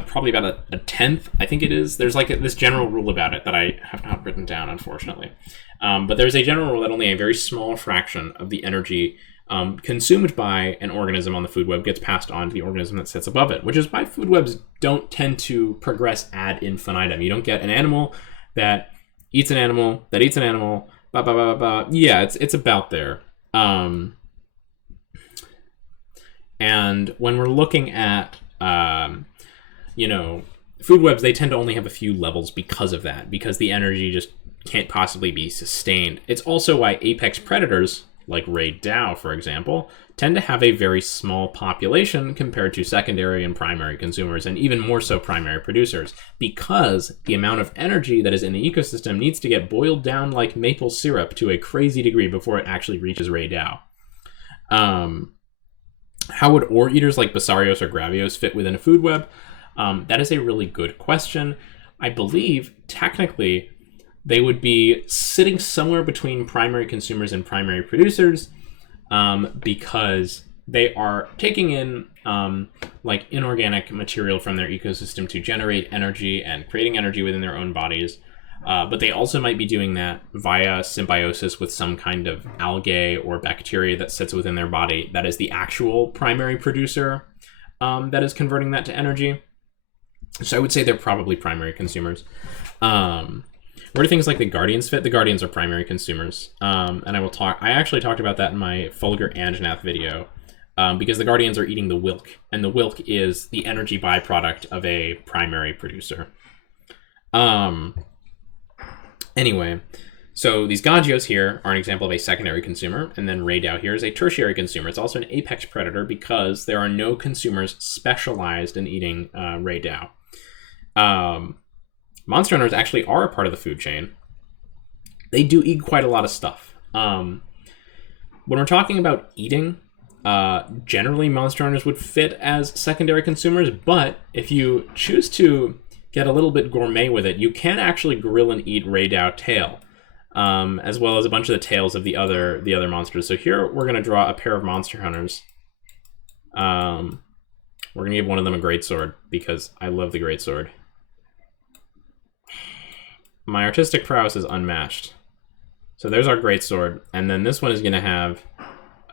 probably about a tenth, I think it is. There's like this general rule about it that I have not written down, unfortunately. But there's a general rule that only a very small fraction of the energy consumed by an organism on the food web gets passed on to the organism that sits above it, which is why food webs don't tend to progress ad infinitum. You don't get an animal that eats an animal that eats an animal. Yeah, it's about there. And when we're looking at, food webs, they tend to only have a few levels because of that, because the energy just can't possibly be sustained. It's also why apex predators, like Ray Dow, for example, tend to have a very small population compared to secondary and primary consumers, and even more so primary producers, because the amount of energy that is in the ecosystem needs to get boiled down like maple syrup to a crazy degree before it actually reaches Ray Dow. How would ore eaters like Basarios or Gravios fit within a food web? That is a really good question. I believe, technically, they would be sitting somewhere between primary consumers and primary producers, because they are taking in inorganic material from their ecosystem to generate energy and creating energy within their own bodies. But they also might be doing that via symbiosis with some kind of algae or bacteria that sits within their body that is the actual primary producer that is converting that to energy. So I would say they're probably primary consumers. Where do things like the Guardians fit? The Guardians are primary consumers. And I actually talked about that in my Fulgur Anjanath video, because the Guardians are eating the Wilk, and the Wilk is the energy byproduct of a primary producer. Anyway, so these Gagios here are an example of a secondary consumer, and then Ray Dow here is a tertiary consumer. It's also an apex predator because there are no consumers specialized in eating Ray Dow. Monster hunters actually are a part of the food chain. They do eat quite a lot of stuff. When we're talking about eating, generally monster hunters would fit as secondary consumers, but if you choose to get a little bit gourmet with it, you can actually grill and eat Ray Dow tail, as well as a bunch of the tails of the other monsters. So here we're going to draw a pair of monster hunters. We're going to give one of them a greatsword because I love the greatsword. My artistic prowess is unmatched. So there's our greatsword, and then this one is going to have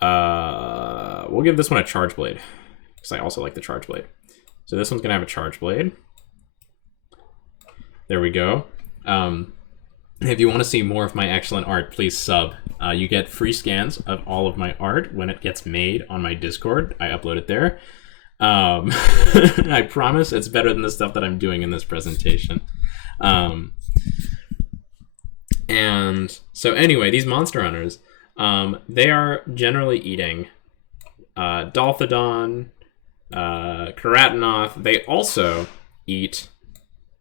We'll give this one a charge blade, because I also like the charge blade. So this one's going to have a charge blade. There we go. If you want to see more of my excellent art, please sub. You get free scans of all of my art when it gets made on my Discord. I upload it there. I promise it's better than the stuff that I'm doing in this presentation. And so anyway, these monster hunters, they are generally eating Dolphodon, Keratinoth. They also eat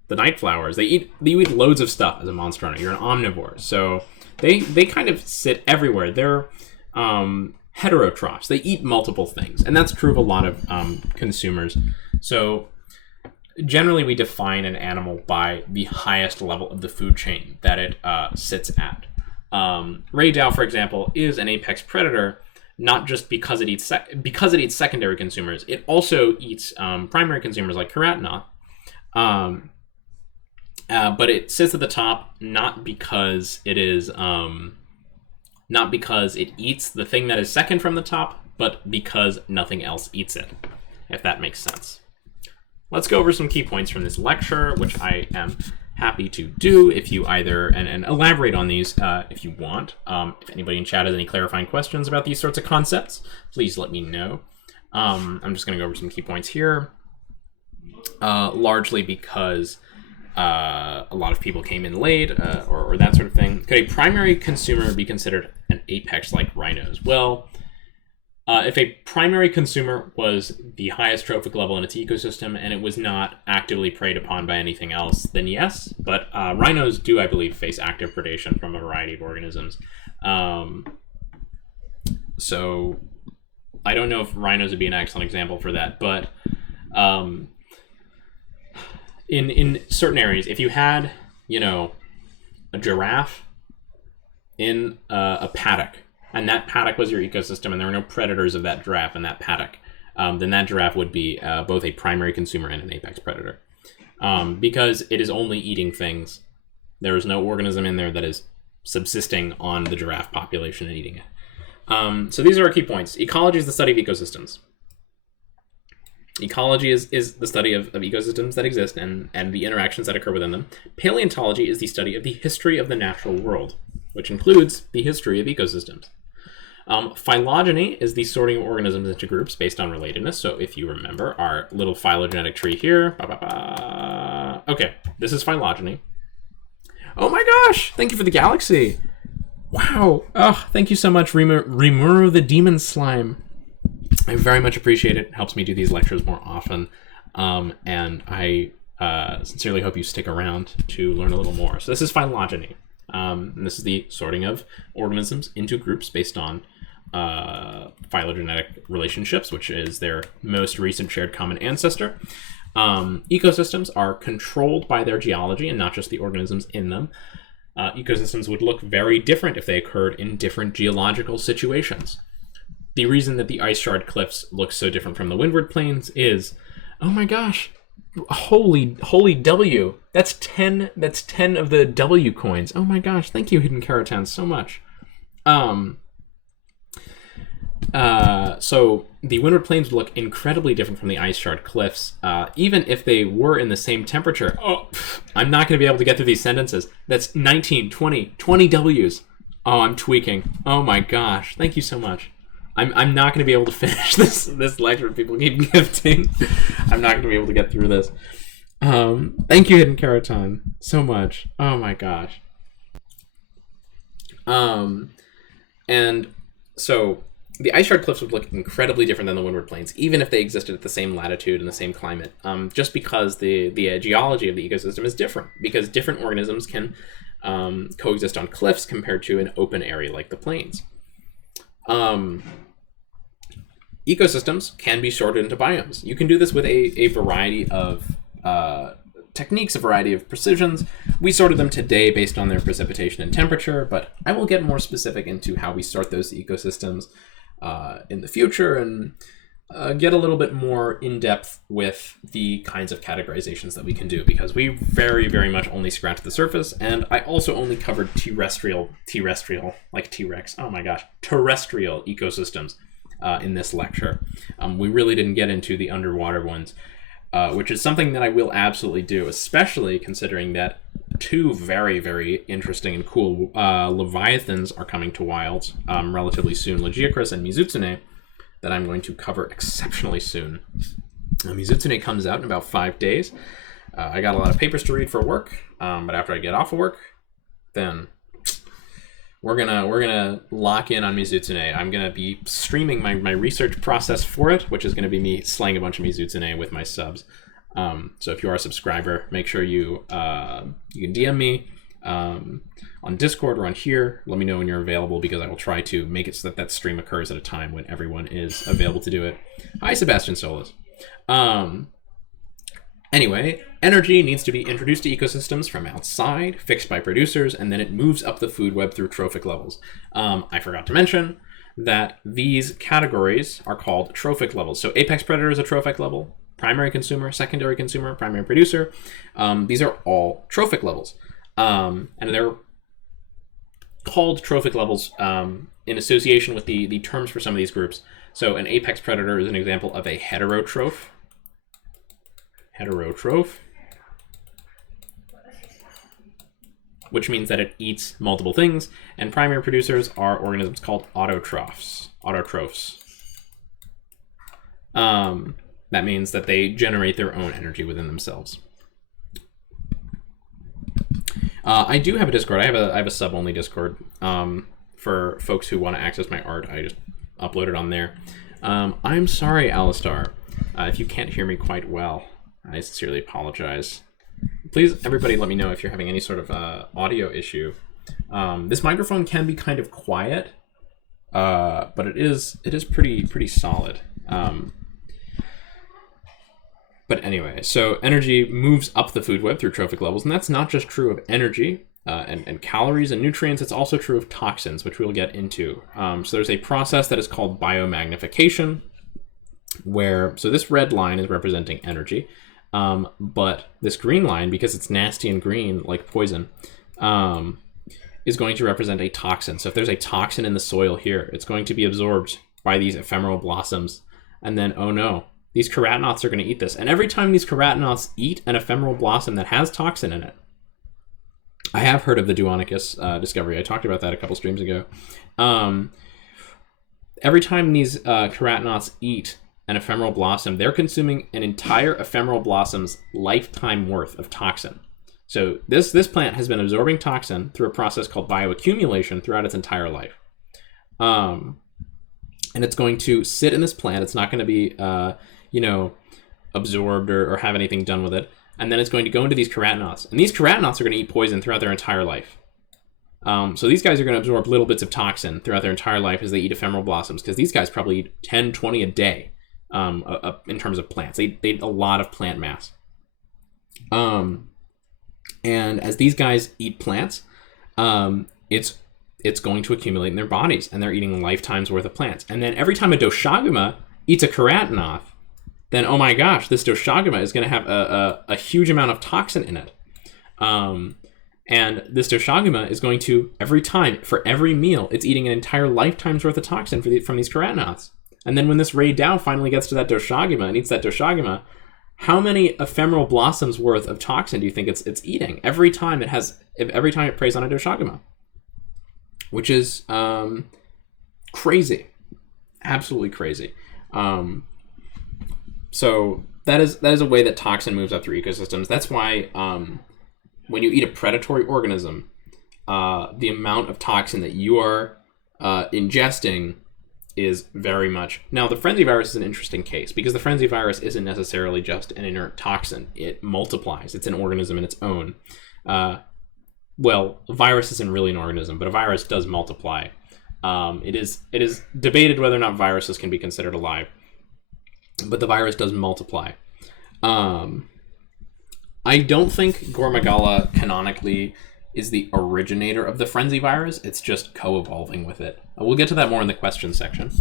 the night flowers. They eat loads of stuff as a monster hunter. You're an omnivore, so they kind of sit everywhere. They're heterotrophs. They eat multiple things, and that's true of a lot of consumers. So generally, we define an animal by the highest level of the food chain that it sits at. Ray Dow, for example, is an apex predator, not just because it eats secondary consumers. It also eats primary consumers like Keratinoth. But it sits at the top not because it is not because it eats the thing that is second from the top, but because nothing else eats it, if that makes sense. Let's go over some key points from this lecture, which I am happy to do if you either, and elaborate on these if you want. If anybody in chat has any clarifying questions about these sorts of concepts, please let me know. I'm just going to go over some key points here, largely because a lot of people came in late, or that sort of thing. Could a primary consumer be considered an apex like rhinos? Well, if a primary consumer was the highest trophic level in its ecosystem and it was not actively preyed upon by anything else, then yes. But rhinos do, I believe, face active predation from a variety of organisms. So I don't know if rhinos would be an excellent example for that, but in certain areas, if you had, a giraffe in a paddock, and that paddock was your ecosystem, and there were no predators of that giraffe in that paddock, then that giraffe would be both a primary consumer and an apex predator. Because it is only eating things. There is no organism in there that is subsisting on the giraffe population and eating it. So these are our key points. Ecology is the study of ecosystems. Ecology is the study of ecosystems that exist and the interactions that occur within them. Paleontology is the study of the history of the natural world, which includes the history of ecosystems. Phylogeny is the sorting of organisms into groups based on relatedness. So if you remember our little phylogenetic tree here. Okay, this is phylogeny. Oh my gosh, thank you for the galaxy. Wow. Oh, thank you so much, Rimuru the Demon Slime. I very much appreciate it. It helps me do these lectures more often. And I sincerely hope you stick around to learn a little more. So this is phylogeny. And this is the sorting of organisms into groups based on phylogenetic relationships, which is their most recent shared common ancestor. Ecosystems are controlled by their geology and not just the organisms in them. Ecosystems would look very different if they occurred in different geological situations. The reason that the ice shard cliffs look so different from the windward plains is, oh my gosh, holy W. That's 10 of the W coins. Oh my gosh, thank you, Hidden Keratin, so much. So the windward plains would look incredibly different from the ice shard cliffs, even if they were in the same temperature. Oh, I'm not going to be able to get through these sentences. That's 19, 20 Ws. Oh, I'm tweaking. Oh my gosh, thank you so much. I'm not going to be able to finish this lecture if people keep gifting. I'm not going to be able to get through this. Thank you, Hidden Keratin, so much. Oh my gosh. And so the ice shard cliffs would look incredibly different than the windward plains, even if they existed at the same latitude and the same climate, just because the geology of the ecosystem is different, because different organisms can coexist on cliffs compared to an open area like the plains. Ecosystems can be sorted into biomes. You can do this with a variety of techniques, a variety of precisions. We sorted them today based on their precipitation and temperature, but I will get more specific into how we sort those ecosystems in the future, and get a little bit more in depth with the kinds of categorizations that we can do, because we very, very much only scratched the surface, and I also only covered terrestrial, like T-Rex, oh my gosh, terrestrial ecosystems in this lecture. We really didn't get into the underwater ones, which is something that I will absolutely do, especially considering that two very, very interesting and cool leviathans are coming to wilds relatively soon, Lagiacrus and Mizutsune, that I'm going to cover exceptionally soon. Mizutsune comes out in about 5 days. I got a lot of papers to read for work, but after I get off of work, then we're gonna lock in on Mizutsune. I'm gonna be streaming my research process for it, which is gonna be me slaying a bunch of Mizutsune with my subs. So if you are a subscriber, make sure you can DM me on Discord or on here. Let me know when you're available, because I will try to make it so that stream occurs at a time when everyone is available to do it. Hi, Sebastian Solis. Anyway, energy needs to be introduced to ecosystems from outside, fixed by producers, and then it moves up the food web through trophic levels. I forgot to mention that these categories are called trophic levels. So apex predator is a trophic level, primary consumer, secondary consumer, primary producer. These are all trophic levels. And they're called trophic levels in association with the terms for some of these groups. So an apex predator is an example of a heterotroph. Which means that it eats multiple things. And primary producers are organisms called autotrophs. That means that they generate their own energy within themselves. I do have a Discord. I have a sub-only Discord for folks who want to access my art. I just upload it on there. I'm sorry, Alistar, if you can't hear me quite well. I sincerely apologize. Please, everybody, let me know if you're having any sort of audio issue. This microphone can be kind of quiet, but it is pretty solid. But anyway, so energy moves up the food web through trophic levels, and that's not just true of energy and calories and nutrients, it's also true of toxins, which we'll get into. So there's a process that is called biomagnification, so this red line is representing energy, but this green line, because it's nasty and green like poison, is going to represent a toxin. So if there's a toxin in the soil here, it's going to be absorbed by these ephemeral blossoms, and then, oh no, these keratinoths are going to eat this. And every time these keratinoths eat an ephemeral blossom that has toxin in it, I have heard of the Duonicus discovery. I talked about that a couple streams ago. Every time these keratinoths eat an ephemeral blossom, they're consuming an entire ephemeral blossom's lifetime worth of toxin. So this plant has been absorbing toxin through a process called bioaccumulation throughout its entire life. And it's going to sit in this plant. It's not going to be absorbed or have anything done with it. And then it's going to go into these keratinoths. And these keratinoths are going to eat poison throughout their entire life. So these guys are going to absorb little bits of toxin throughout their entire life as they eat ephemeral blossoms, because these guys probably eat 10, 20 a day in terms of plants. They eat a lot of plant mass. And as these guys eat plants, it's going to accumulate in their bodies, and they're eating lifetimes worth of plants. And then every time a Doshaguma eats a keratinoth, then, oh my gosh, this Doshaguma is going to have a huge amount of toxin in it. And this Doshaguma is going to, every time, for every meal, it's eating an entire lifetime's worth of toxin from these keratinoths. And then when this Ray Dow finally gets to that Doshaguma and eats that Doshaguma, how many ephemeral blossoms worth of toxin do you think it's eating every time it preys on a Doshaguma? Which is crazy, absolutely crazy. So that is a way that toxin moves up through ecosystems. That's why when you eat a predatory organism, the amount of toxin that you are ingesting is very much... Now, the frenzy virus is an interesting case, because the frenzy virus isn't necessarily just an inert toxin. It multiplies. It's an organism in its own. Well, a virus isn't really an organism, but a virus does multiply. It is debated whether or not viruses can be considered alive, but the virus does multiply. I don't think Gormagala canonically is the originator of the frenzy virus. It's just co-evolving with it. We'll get to that more in the question section.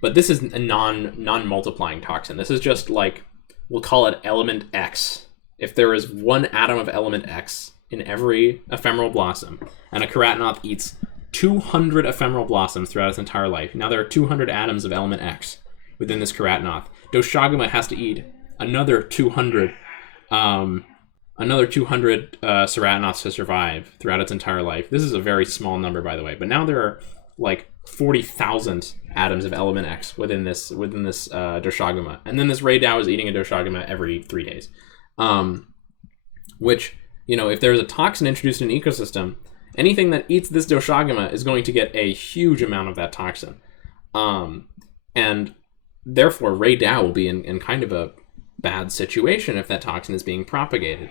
But this is a non-multiplying toxin. This is just like, we'll call it element X. If there is one atom of element X in every ephemeral blossom, and a keratinoth eats 200 ephemeral blossoms throughout its entire life, now there are 200 atoms of element X within this keratinoth. Doshaguma has to eat another 200 ceratinoths to survive throughout its entire life. This is a very small number, by the way, but now there are like 40,000 atoms of element X within this Doshaguma, and then this Rei Dao is eating a Doshaguma every 3 days, which, you know, if there's a toxin introduced in an ecosystem, anything that eats this Doshaguma is going to get a huge amount of that toxin, and therefore Rei Dao will be in kind of a bad situation if that toxin is being propagated,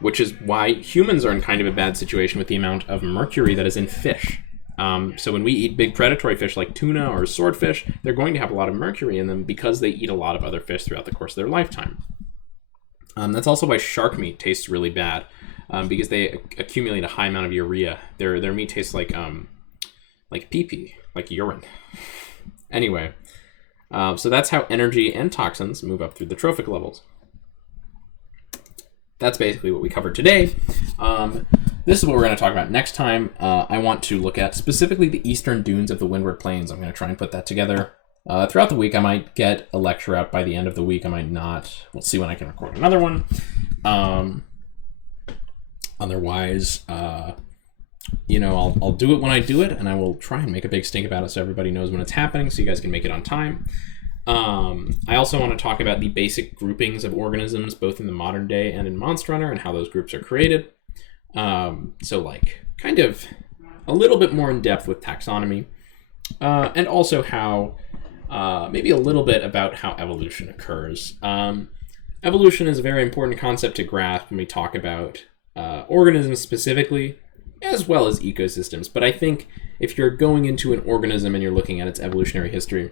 which is why humans are in kind of a bad situation with the amount of mercury that is in fish. So when we eat big predatory fish like tuna or swordfish, they're going to have a lot of mercury in them because they eat a lot of other fish throughout the course of their lifetime. That's also why shark meat tastes really bad, because they accumulate a high amount of urea. Their meat tastes like pee-pee, like urine. Anyway, so that's how energy and toxins move up through the trophic levels. That's basically what we covered today. This is what we're going to talk about next time. I want to look at specifically the eastern dunes of the Windward Plains. I'm going to try and put that together. Throughout the week, I might get a lecture out by the end of the week. I might not. We'll see when I can record another one. Otherwise, you know, I'll do it when I do it, and I will try and make a big stink about it so everybody knows when it's happening, so you guys can make it on time. I also want to talk about the basic groupings of organisms, both in the modern day and in Monster Hunter, and how those groups are created. So like kind of a little bit more in depth with taxonomy, and also how maybe a little bit about how evolution occurs. Evolution is a very important concept to grasp when we talk about organisms specifically, as well as ecosystems. But I think if you're going into an organism and you're looking at its evolutionary history,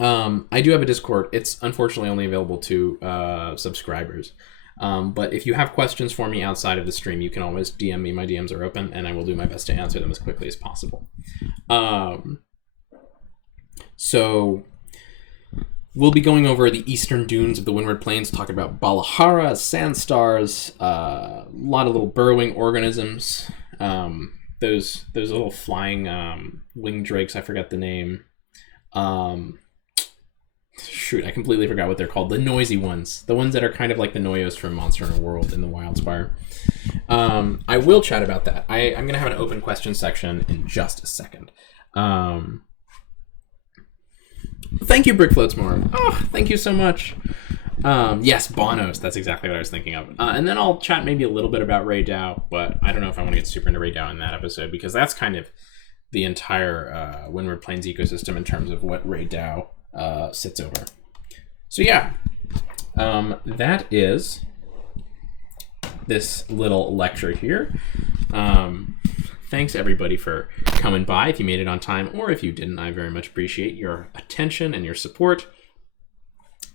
I do have a Discord. It's unfortunately only available to subscribers. But if you have questions for me outside of the stream, you can always DM me. My DMs are open, and I will do my best to answer them as quickly as possible. So we'll be going over the eastern dunes of the Windward Plains, talking about Balahara, sand stars, a lot of little burrowing organisms, those little flying winged drakes. I forgot the name. Shoot, I completely forgot what they're called. The noisy ones. The ones that are kind of like the Noyos from Monster Hunter World in the Wildspire. I will chat about that. I'm going to have an open question section in just a second. Thank you, Brick Floatsmore. Oh, thank you so much. Yes, Bonos. That's exactly what I was thinking of. And then I'll chat maybe a little bit about Rei Dao, but I don't know if I want to get super into Rei Dao in that episode, because that's kind of the entire Windward Plains ecosystem in terms of what Rei Dao sits over. So yeah, that is this little lecture here. Thanks everybody for coming by. If you made it on time, or if you didn't, I very much appreciate your attention and your support.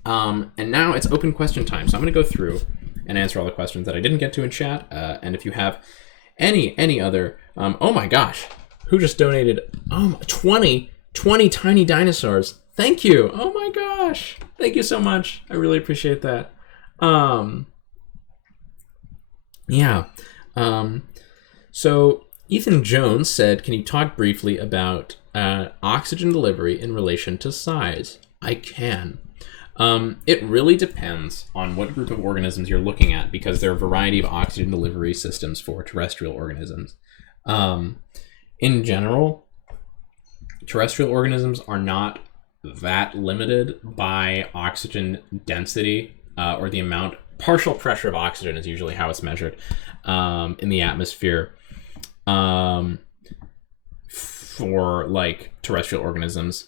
And now it's open question time, so I'm going to go through and answer all the questions that I didn't get to in chat. And if you have any other, oh my gosh, who just donated 20 tiny dinosaurs? Thank you. Oh my gosh. Thank you so much. I really appreciate that. Yeah. So Ethan Jones said, can you talk briefly about oxygen delivery in relation to size? I can. It really depends on what group of organisms you're looking at, because there are a variety of oxygen delivery systems for terrestrial organisms. In general, terrestrial organisms are not that limited by oxygen density, or the amount. Partial pressure of oxygen is usually how it's measured in the atmosphere for like terrestrial organisms.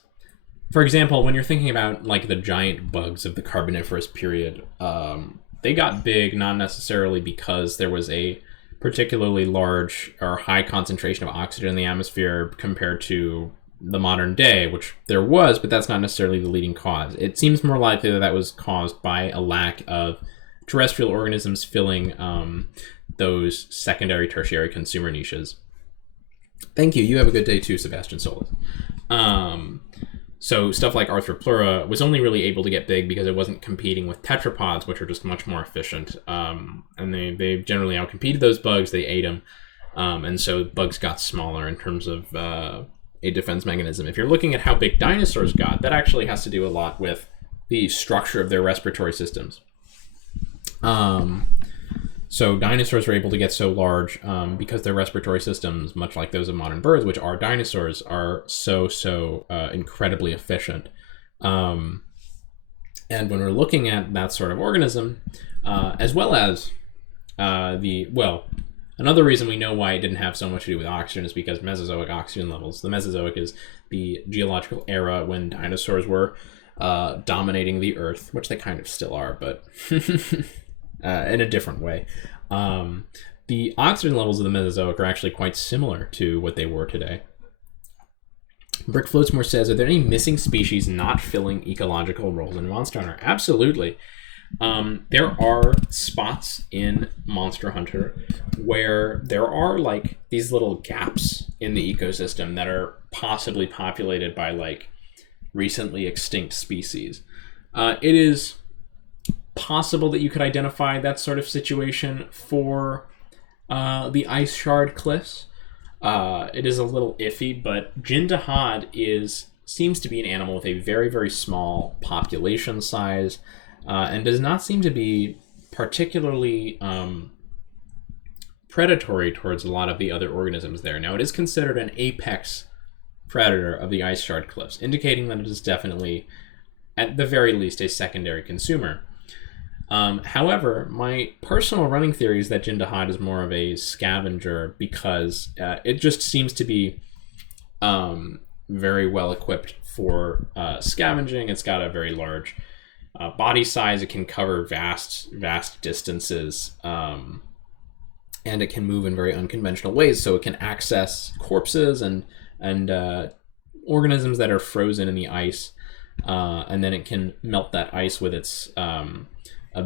For example, when you're thinking about like the giant bugs of the Carboniferous period, they got big not necessarily because there was a particularly large or high concentration of oxygen in the atmosphere compared to the modern day, which there was, but that's not necessarily the leading cause. It seems more likely that that was caused by a lack of terrestrial organisms filling those secondary, tertiary consumer niches. Thank you. You have a good day too, Sebastian Solis. So stuff like Arthropleura was only really able to get big because it wasn't competing with tetrapods, which are just much more efficient. And they generally outcompeted those bugs. They ate them. And so bugs got smaller in terms of a defense mechanism. If you're looking at how big dinosaurs got, that actually has to do a lot with the structure of their respiratory systems. So dinosaurs were able to get so large because their respiratory systems, much like those of modern birds, which are dinosaurs, are so incredibly efficient. And when we're looking at that sort of organism, as well as another reason we know why it didn't have so much to do with oxygen is because Mesozoic oxygen levels. The Mesozoic is the geological era when dinosaurs were dominating the Earth, which they kind of still are, but in a different way. The oxygen levels of the Mesozoic are actually quite similar to what they were today. Brick Floatsmore says, are there any missing species not filling ecological roles in Monster Hunter? Absolutely. There are spots in Monster Hunter where there are like these little gaps in the ecosystem that are possibly populated by like recently extinct species. It is possible that you could identify that sort of situation for the Ice Shard Cliffs. It is a little iffy, but Jindahad seems to be an animal with a very small population size, and does not seem to be particularly predatory towards a lot of the other organisms there. Now, it is considered an apex predator of the Ice Shard Cliffs, indicating that it is definitely, at the very least, a secondary consumer. However, my personal running theory is that Jindahad is more of a scavenger because it just seems to be very well equipped for scavenging. It's got a very large body size. It can cover vast distances, and it can move in very unconventional ways. So it can access corpses and organisms that are frozen in the ice, and then it can melt that ice with its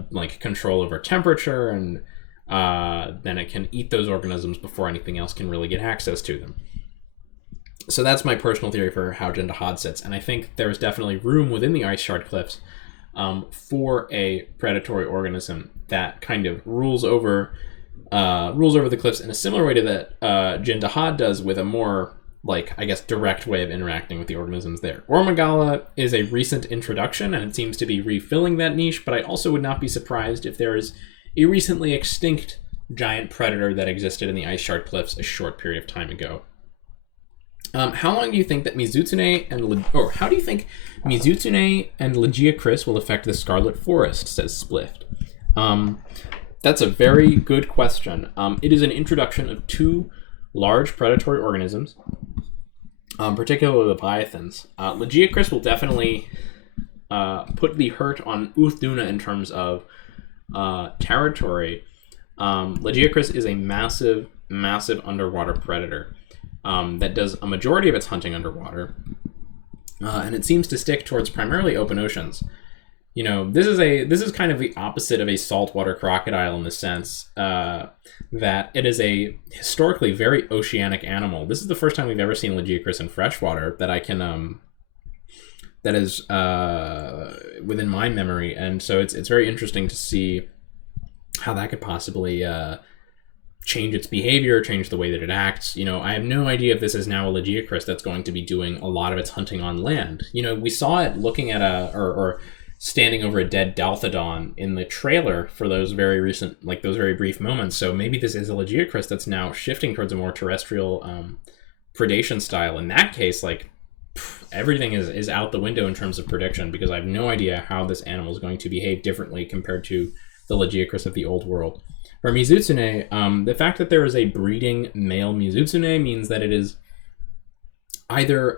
like control over temperature, and then it can eat those organisms before anything else can really get access to them. So that's my personal theory for how Jindahad sits, and I think there's definitely room within the Ice Shard Cliffs for a predatory organism that kind of rules over the cliffs in a similar way to that Jindahad does, with a more, like, I guess, direct way of interacting with the organisms there. Ormagala is a recent introduction, and it seems to be refilling that niche, but I also would not be surprised if there is a recently extinct giant predator that existed in the Ice Shard Cliffs a short period of time ago. How long do you think that Mizutsune and Legiacris will affect the Scarlet Forest, says Splift? That's a very good question. It is an introduction of two large predatory organisms, particularly Leviathans. Legiacris will definitely put the hurt on Uthduna in terms of territory. Legiacris is a massive underwater predator that does a majority of its hunting underwater, and it seems to stick towards primarily open oceans. You know, this is kind of the opposite of a saltwater crocodile in the sense that it is a historically very oceanic animal. This is the first time we've ever seen Legiacris in freshwater that I can that is within my memory, and so it's very interesting to see how that could possibly change its behavior, change the way that it acts. You know, I have no idea if this is now a Legiacris that's going to be doing a lot of its hunting on land. You know, we saw it looking at or standing over a dead Dalthodon in the trailer for those very recent, like those very brief moments. So maybe this is a Legiacris that's now shifting towards a more terrestrial predation style. In that case, like, everything is out the window in terms of prediction, because I have no idea how this animal is going to behave differently compared to the Legiacris of the old world. For Mizutsune, the fact that there is a breeding male Mizutsune means that it is either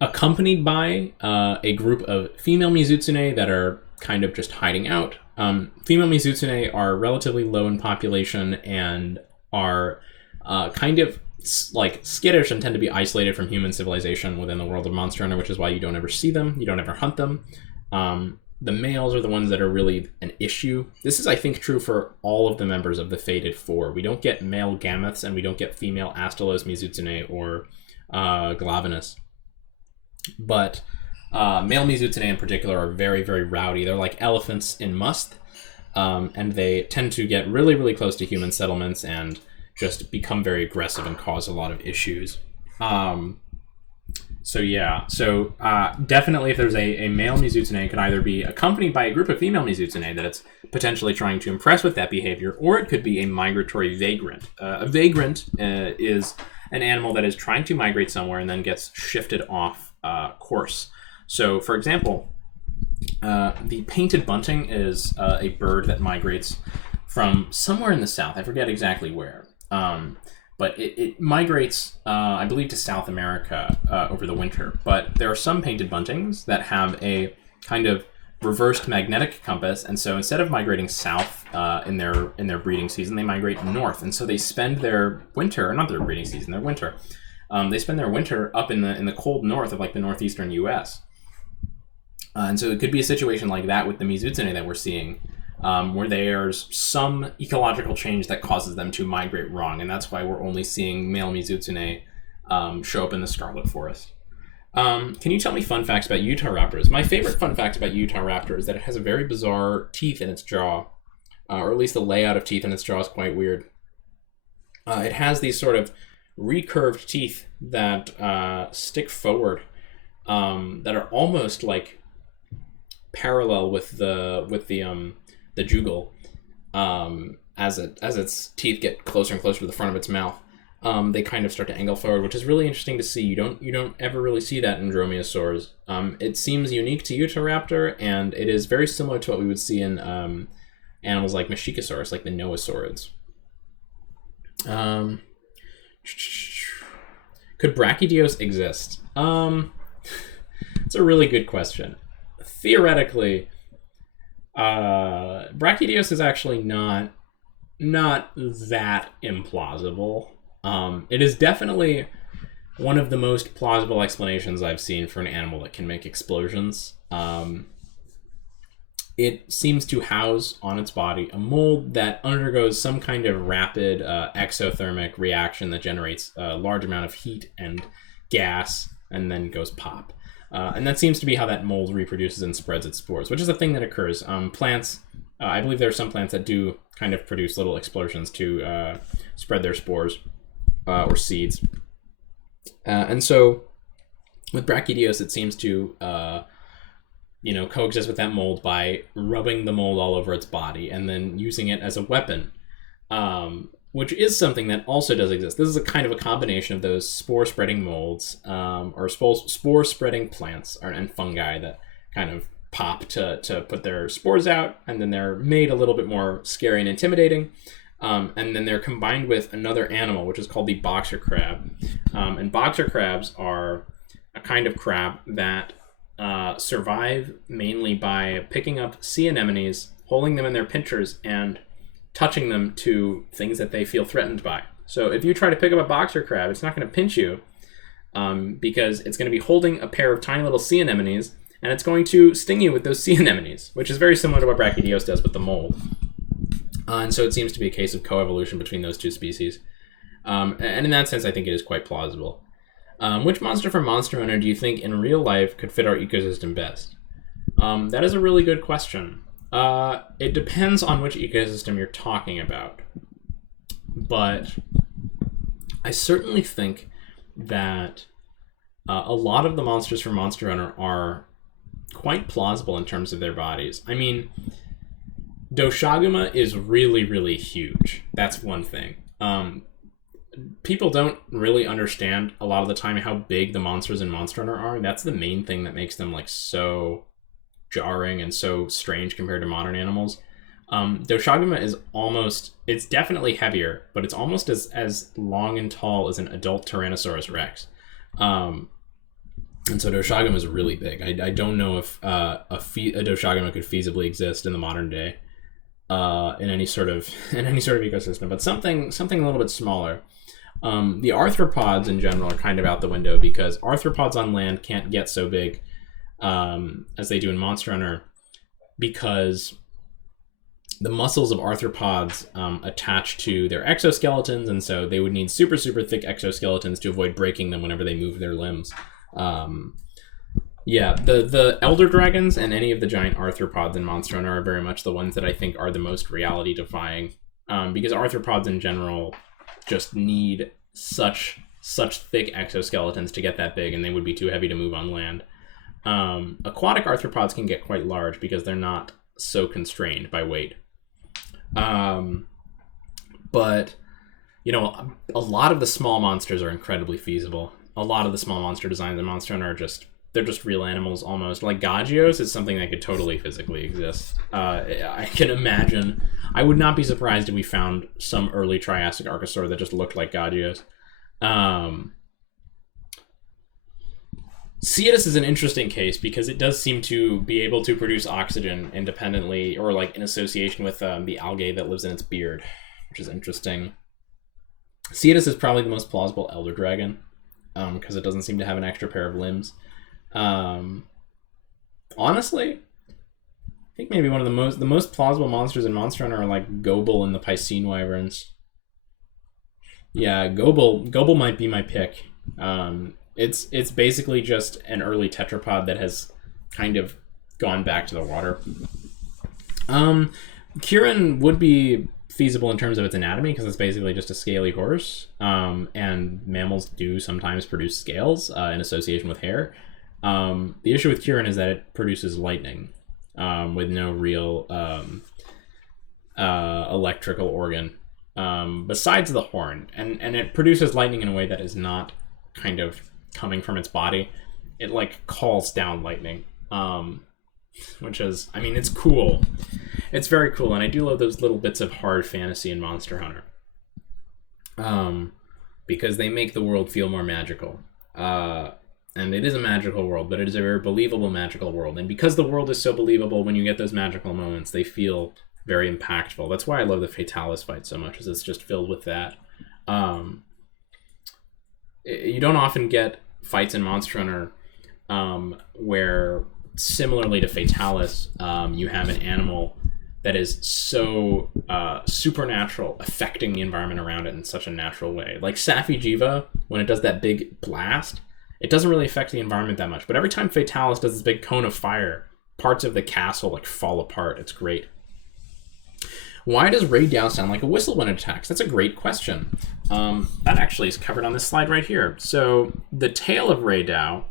accompanied by a group of female Mizutsune that are kind of just hiding out. Female Mizutsune are relatively low in population and are kind of like skittish and tend to be isolated from human civilization within the world of Monster Hunter, which is why you don't ever see them, you don't ever hunt them. The males are the ones that are really an issue. This is, I think, true for all of the members of the Fated Four. We don't get male Gameths, and we don't get female Astalos Mizutsune or glavinus. But male Mizutsune in particular are very, very rowdy. They're like elephants in must, and they tend to get really, really close to human settlements and just become very aggressive and cause a lot of issues. So definitely if there's a male Mizutsune, it could either be accompanied by a group of female Mizutsune that it's potentially trying to impress with that behavior, or it could be a migratory vagrant. A vagrant is an animal that is trying to migrate somewhere and then gets shifted off course. So, for example, the painted bunting is a bird that migrates from somewhere in the south. I forget exactly where. But it migrates, I believe, to South America over the winter. But there are some painted buntings that have a kind of reversed magnetic compass, and so instead of migrating south in their breeding season, they migrate north, and so they spend their winter, not their breeding season, their winter. They spend their winter up in the cold north of like the northeastern U.S. And so it could be a situation like that with the Mizutsune that we're seeing, where there's some ecological change that causes them to migrate wrong, and that's why we're only seeing male Mizutsune show up in the Scarlet Forest. Can you tell me fun facts about Utah raptors? My favorite fun fact about Utah raptor is that it has a very bizarre teeth in its jaw, or at least the layout of teeth in its jaw is quite weird. It has these sort of recurved teeth that stick forward, that are almost like parallel with the jugal, as its teeth get closer and closer to the front of its mouth. They kind of start to angle forward, which is really interesting to see. You don't ever really see that in dromaeosaurs. It seems unique to Utahraptor, and it is very similar to what we would see in animals like Machikosaurus, like the Noasaurids. Could Brachydios exist? It's a really good question. Theoretically, Brachydios is actually not that implausible. It is definitely one of the most plausible explanations I've seen for an animal that can make explosions. It seems to house on its body a mold that undergoes some kind of rapid exothermic reaction that generates a large amount of heat and gas and then goes pop. And that seems to be how that mold reproduces and spreads its spores, which is a thing that occurs. Plants, I believe there are some plants that do kind of produce little explosions to spread their spores or seeds. And so with Brachydios, it seems to coexist with that mold by rubbing the mold all over its body and then using it as a weapon, which is something that also does exist. This is a kind of a combination of those spore-spreading molds, or spore-spreading plants and fungi that kind of pop to put their spores out, and then they're made a little bit more scary and intimidating, and then they're combined with another animal, which is called the boxer crab. And boxer crabs are a kind of crab that survive mainly by picking up sea anemones, holding them in their pinchers, and touching them to things that they feel threatened by. So if you try to pick up a boxer crab, it's not going to pinch you, because it's going to be holding a pair of tiny little sea anemones, and it's going to sting you with those sea anemones, which is very similar to what Brachydios does with the mold. And so it seems to be a case of coevolution between those two species. And in that sense, I think it is quite plausible. Which monster from Monster Hunter do you think in real life could fit our ecosystem best? That is a really good question. It depends on which ecosystem you're talking about. But I certainly think that a lot of the monsters from Monster Hunter are quite plausible in terms of their bodies. I mean, Doshaguma is really, really huge. That's one thing. People don't really understand a lot of the time how big the monsters in Monster Hunter are. That's the main thing that makes them like so jarring and so strange compared to modern animals. Doshaguma is it's definitely heavier, but it's almost as long and tall as an adult Tyrannosaurus Rex. And so Doshaguma is really big. I don't know if a Doshaguma could feasibly exist in the modern day in any sort of ecosystem, but something a little bit smaller. The arthropods in general are kind of out the window because arthropods on land can't get so big as they do in Monster Hunter, because the muscles of arthropods attach to their exoskeletons, and so they would need super, super thick exoskeletons to avoid breaking them whenever they move their limbs. Yeah, the elder dragons and any of the giant arthropods in Monster Hunter are very much the ones that I think are the most reality-defying, because arthropods in general just need such thick exoskeletons to get that big, and they would be too heavy to move on land. Aquatic arthropods can get quite large because they're not so constrained by weight. But, you know, a lot of the small monsters are incredibly feasible. A lot of the small monster designs in Monster Hunter they're just real animals almost. Like Gagios is something that could totally physically exist. I can imagine. I would not be surprised if we found some early Triassic Archosaur that just looked like Gagios. Cetus is an interesting case because it does seem to be able to produce oxygen independently or like in association with the algae that lives in its beard, which is interesting. Cetus is probably the most plausible elder dragon because it doesn't seem to have an extra pair of limbs. Honestly, I think maybe one of the most plausible monsters in Monster Hunter are like Gobel and the Piscine Wyverns. Yeah, Gobel might be my pick. It's basically just an early tetrapod that has kind of gone back to the water. Kirin would be feasible in terms of its anatomy because it's basically just a scaly horse. And mammals do sometimes produce scales in association with hair. The issue with Kirin is that it produces lightning with no real electrical organ besides the horn. And it produces lightning in a way that is not kind of coming from its body. It like calls down lightning, which is, I mean, it's cool. It's very cool, and I do love those little bits of hard fantasy in Monster Hunter, because they make the world feel more magical. And it is a magical world, but it is a very believable magical world. And because the world is so believable, when you get those magical moments, they feel very impactful. That's why I love the Fatalis fight so much, is it's just filled with that. You don't often get fights in Monster Hunter where, similarly to Fatalis, you have an animal that is so supernatural, affecting the environment around it in such a natural way. Like Safi Jiva, when it does that big blast, it doesn't really affect the environment that much. But every time Fatalis does this big cone of fire, parts of the castle like fall apart. It's great. Why does Ray Dow sound like a whistle when it attacks? That's a great question. That actually is covered on this slide right here. So the tail of Ray Dow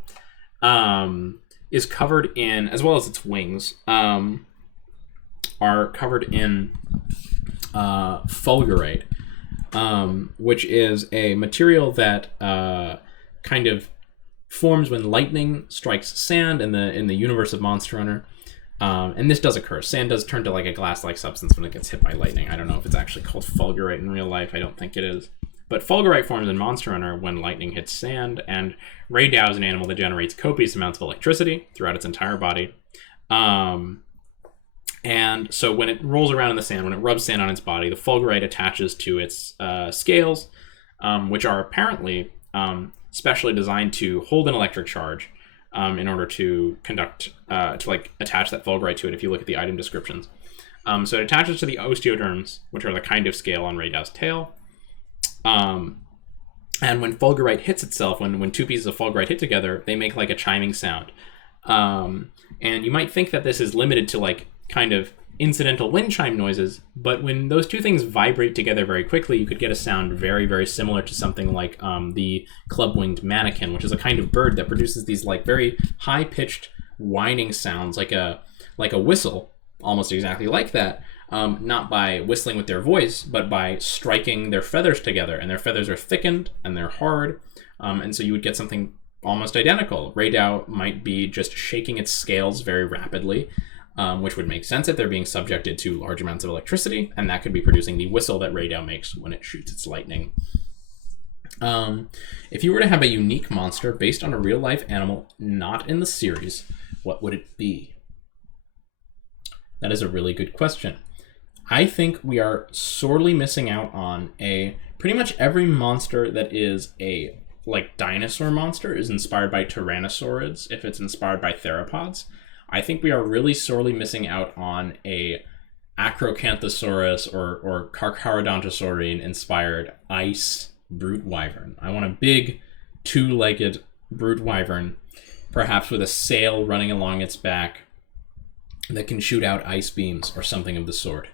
is covered in, as well as its wings, are covered in fulgurite, which is a material that kind of forms when lightning strikes sand in the universe of Monster Hunter. And this does occur. Sand does turn to like a glass-like substance when it gets hit by lightning. I don't know if it's actually called fulgurite in real life. I don't think it is. But fulgurite forms in Monster Hunter when lightning hits sand, and Ray Dow is an animal that generates copious amounts of electricity throughout its entire body. And so when it rolls around in the sand, when it rubs sand on its body, the fulgurite attaches to its scales, which are apparently specially designed to hold an electric charge in order to conduct, to like attach that fulgurite to it if you look at the item descriptions. So it attaches to the osteoderms, which are the kind of scale on Ray Dow's tail. And when fulgurite hits itself, when two pieces of fulgurite hit together, they make like a chiming sound. And you might think that this is limited to like kind of incidental wind chime noises, but when those two things vibrate together very quickly, you could get a sound very, very similar to something like the club-winged manakin, which is a kind of bird that produces these like very high-pitched whining sounds, like a whistle, almost exactly like that, not by whistling with their voice, but by striking their feathers together, and their feathers are thickened and they're hard, and so you would get something almost identical. Ray Dow might be just shaking its scales very rapidly, which would make sense if they're being subjected to large amounts of electricity, and that could be producing the whistle that Ray Dow makes when it shoots its lightning. If you were to have a unique monster based on a real-life animal not in the series, what would it be? That is a really good question. I think we are sorely missing out on pretty much every monster that is a like dinosaur monster is inspired by tyrannosaurids if it's inspired by theropods. I think we are really sorely missing out on a Acrocanthosaurus or Carcharodontosaurine inspired ice brute wyvern. I want a big two-legged brute wyvern, perhaps with a sail running along its back that can shoot out ice beams or something of the sort.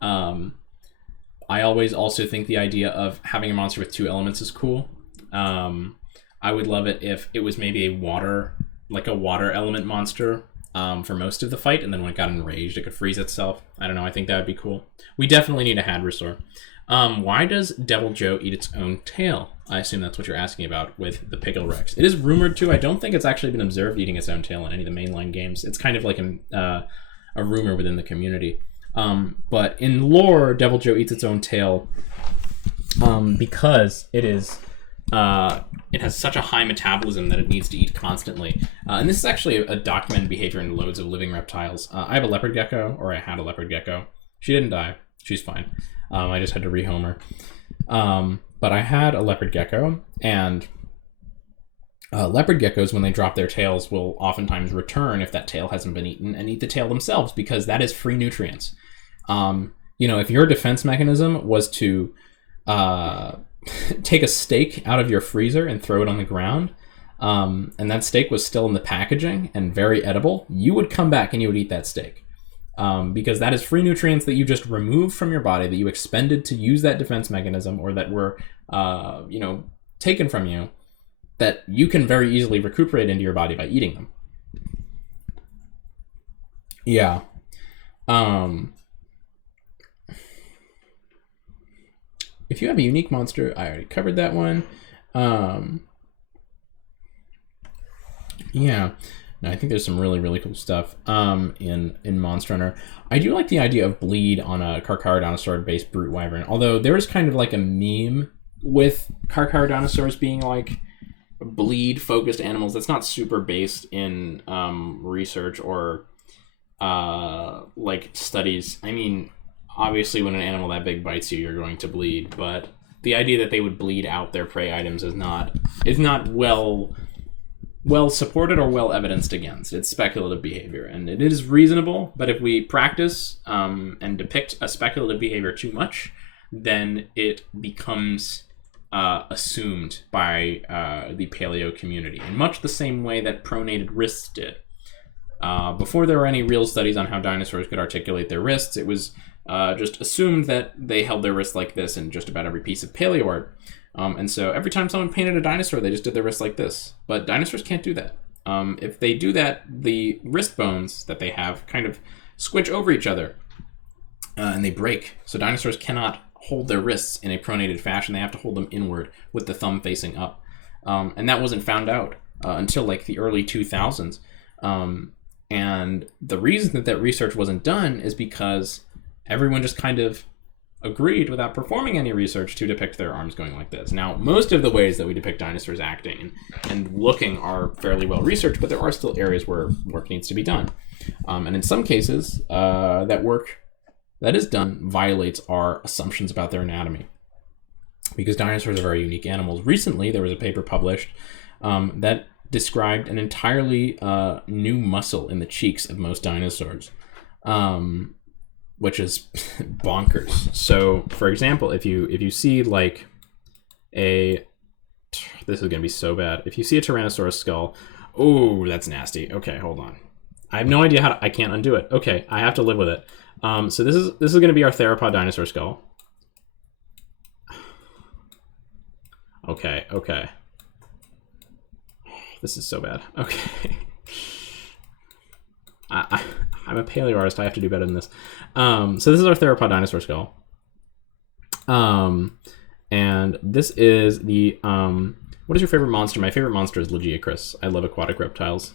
I always also think the idea of having a monster with two elements is cool. I would love it if it was maybe a water element monster for most of the fight, and then when it got enraged, it could freeze itself. I don't know, I think that would be cool. We definitely need a Hadrosaur. Why does Devil Joe eat its own tail? I assume that's what you're asking about with the Pickle Rex. It is rumored to. I don't think it's actually been observed eating its own tail in any of the mainline games. It's kind of like a rumor within the community. But in lore, Devil Joe eats its own tail because it has such a high metabolism that it needs to eat constantly. And this is actually a documented behavior in loads of living reptiles. I have a leopard gecko, or I had a leopard gecko. She didn't die. She's fine. I just had to rehome her. But I had a leopard gecko, and leopard geckos, when they drop their tails, will oftentimes return if that tail hasn't been eaten and eat the tail themselves, because that is free nutrients. If your defense mechanism was to take a steak out of your freezer and throw it on the ground, and that steak was still in the packaging and very edible, you would come back and you would eat that steak. Because that is free nutrients that you just removed from your body, that you expended to use that defense mechanism, or that were, taken from you, that you can very easily recuperate into your body by eating them. Yeah. If you have a unique monster, I already covered that one. Yeah. No, I think there's some really, really cool stuff in Monster Hunter. I do like the idea of bleed on a Carcharodontosaur-based brute wyvern, although there is kind of like a meme with Carcharodontosaurs being like bleed-focused animals that's not super based in research or like studies. I mean, obviously when an animal that big bites you, you're going to bleed, but the idea that they would bleed out their prey items is not well supported or well evidenced against. It's speculative behavior, and it is reasonable, but if we practice and depict a speculative behavior too much, then it becomes assumed by the paleo community, in much the same way that pronated wrists did. Before there were any real studies on how dinosaurs could articulate their wrists, it was just assumed that they held their wrists like this in just about every piece of paleo art. And so every time someone painted a dinosaur, they just did their wrists like this. But dinosaurs can't do that. If they do that, the wrist bones that they have kind of squinch over each other, and they break. So dinosaurs cannot hold their wrists in a pronated fashion. They have to hold them inward with the thumb facing up. And that wasn't found out until like the early 2000s. And the reason that research wasn't done is because everyone just kind of agreed without performing any research to depict their arms going like this. Now, most of the ways that we depict dinosaurs acting and looking are fairly well researched, but there are still areas where work needs to be done. And in some cases, that work that is done violates our assumptions about their anatomy, because dinosaurs are very unique animals. Recently, there was a paper published that described an entirely new muscle in the cheeks of most dinosaurs. Which is bonkers. So, for example, if you see like this is gonna be so bad. If you see a Tyrannosaurus skull, oh, that's nasty. Okay, hold on. I have no idea how I can't undo it. Okay, I have to live with it. So this is gonna be our theropod dinosaur skull. Okay. This is so bad. Okay. I'm a paleo artist. I have to do better than this. So this is our theropod dinosaur skull. And this is the... what is your favorite monster? My favorite monster is Lagiacrus. I love aquatic reptiles.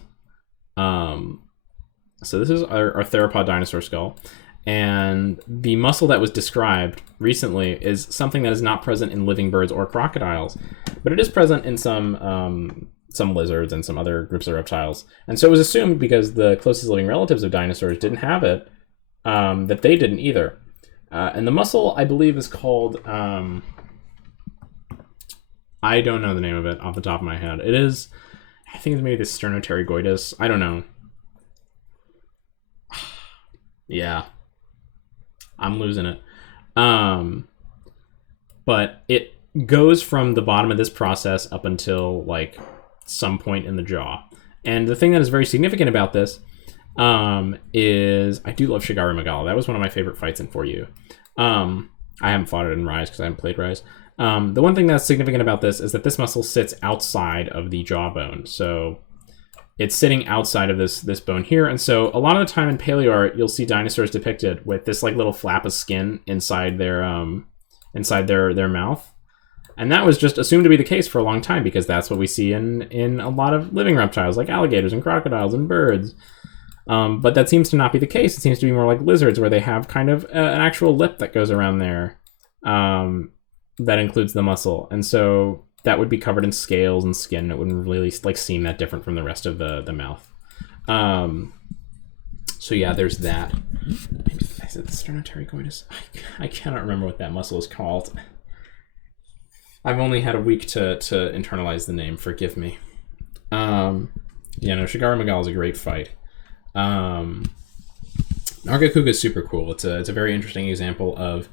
So this is our theropod dinosaur skull. And the muscle that was described recently is something that is not present in living birds or crocodiles. But it is present in some lizards and some other groups of reptiles. And so it was assumed, because the closest living relatives of dinosaurs didn't have it, that they didn't either. And the muscle, I believe, is called... I don't know the name of it off the top of my head. It is... I think it's maybe the sternopterygoides. I don't know. Yeah. I'm losing it. But it goes from the bottom of this process up until like some point in the jaw. And the thing that is very significant about this is I do love Shigaru Magala. That was one of my favorite fights in 4U. I haven't fought it in Rise because I haven't played Rise. The one thing that's significant about this is that this muscle sits outside of the jawbone. So it's sitting outside of this bone here. And so a lot of the time in paleo art, you'll see dinosaurs depicted with this like little flap of skin inside their mouth. And that was just assumed to be the case for a long time because that's what we see in a lot of living reptiles like alligators and crocodiles and birds. But that seems to not be the case. It seems to be more like lizards where they have kind of an actual lip that goes around there that includes the muscle. And so that would be covered in scales and skin. It wouldn't really like seem that different from the rest of the mouth. So yeah, there's that. Maybe, is it the sternotaricoides? I cannot remember what that muscle is called. I've only had a week to internalize the name. Forgive me. Yeah, no, Shigaru Magala is a great fight. Nargacuga is super cool. It's a very interesting example of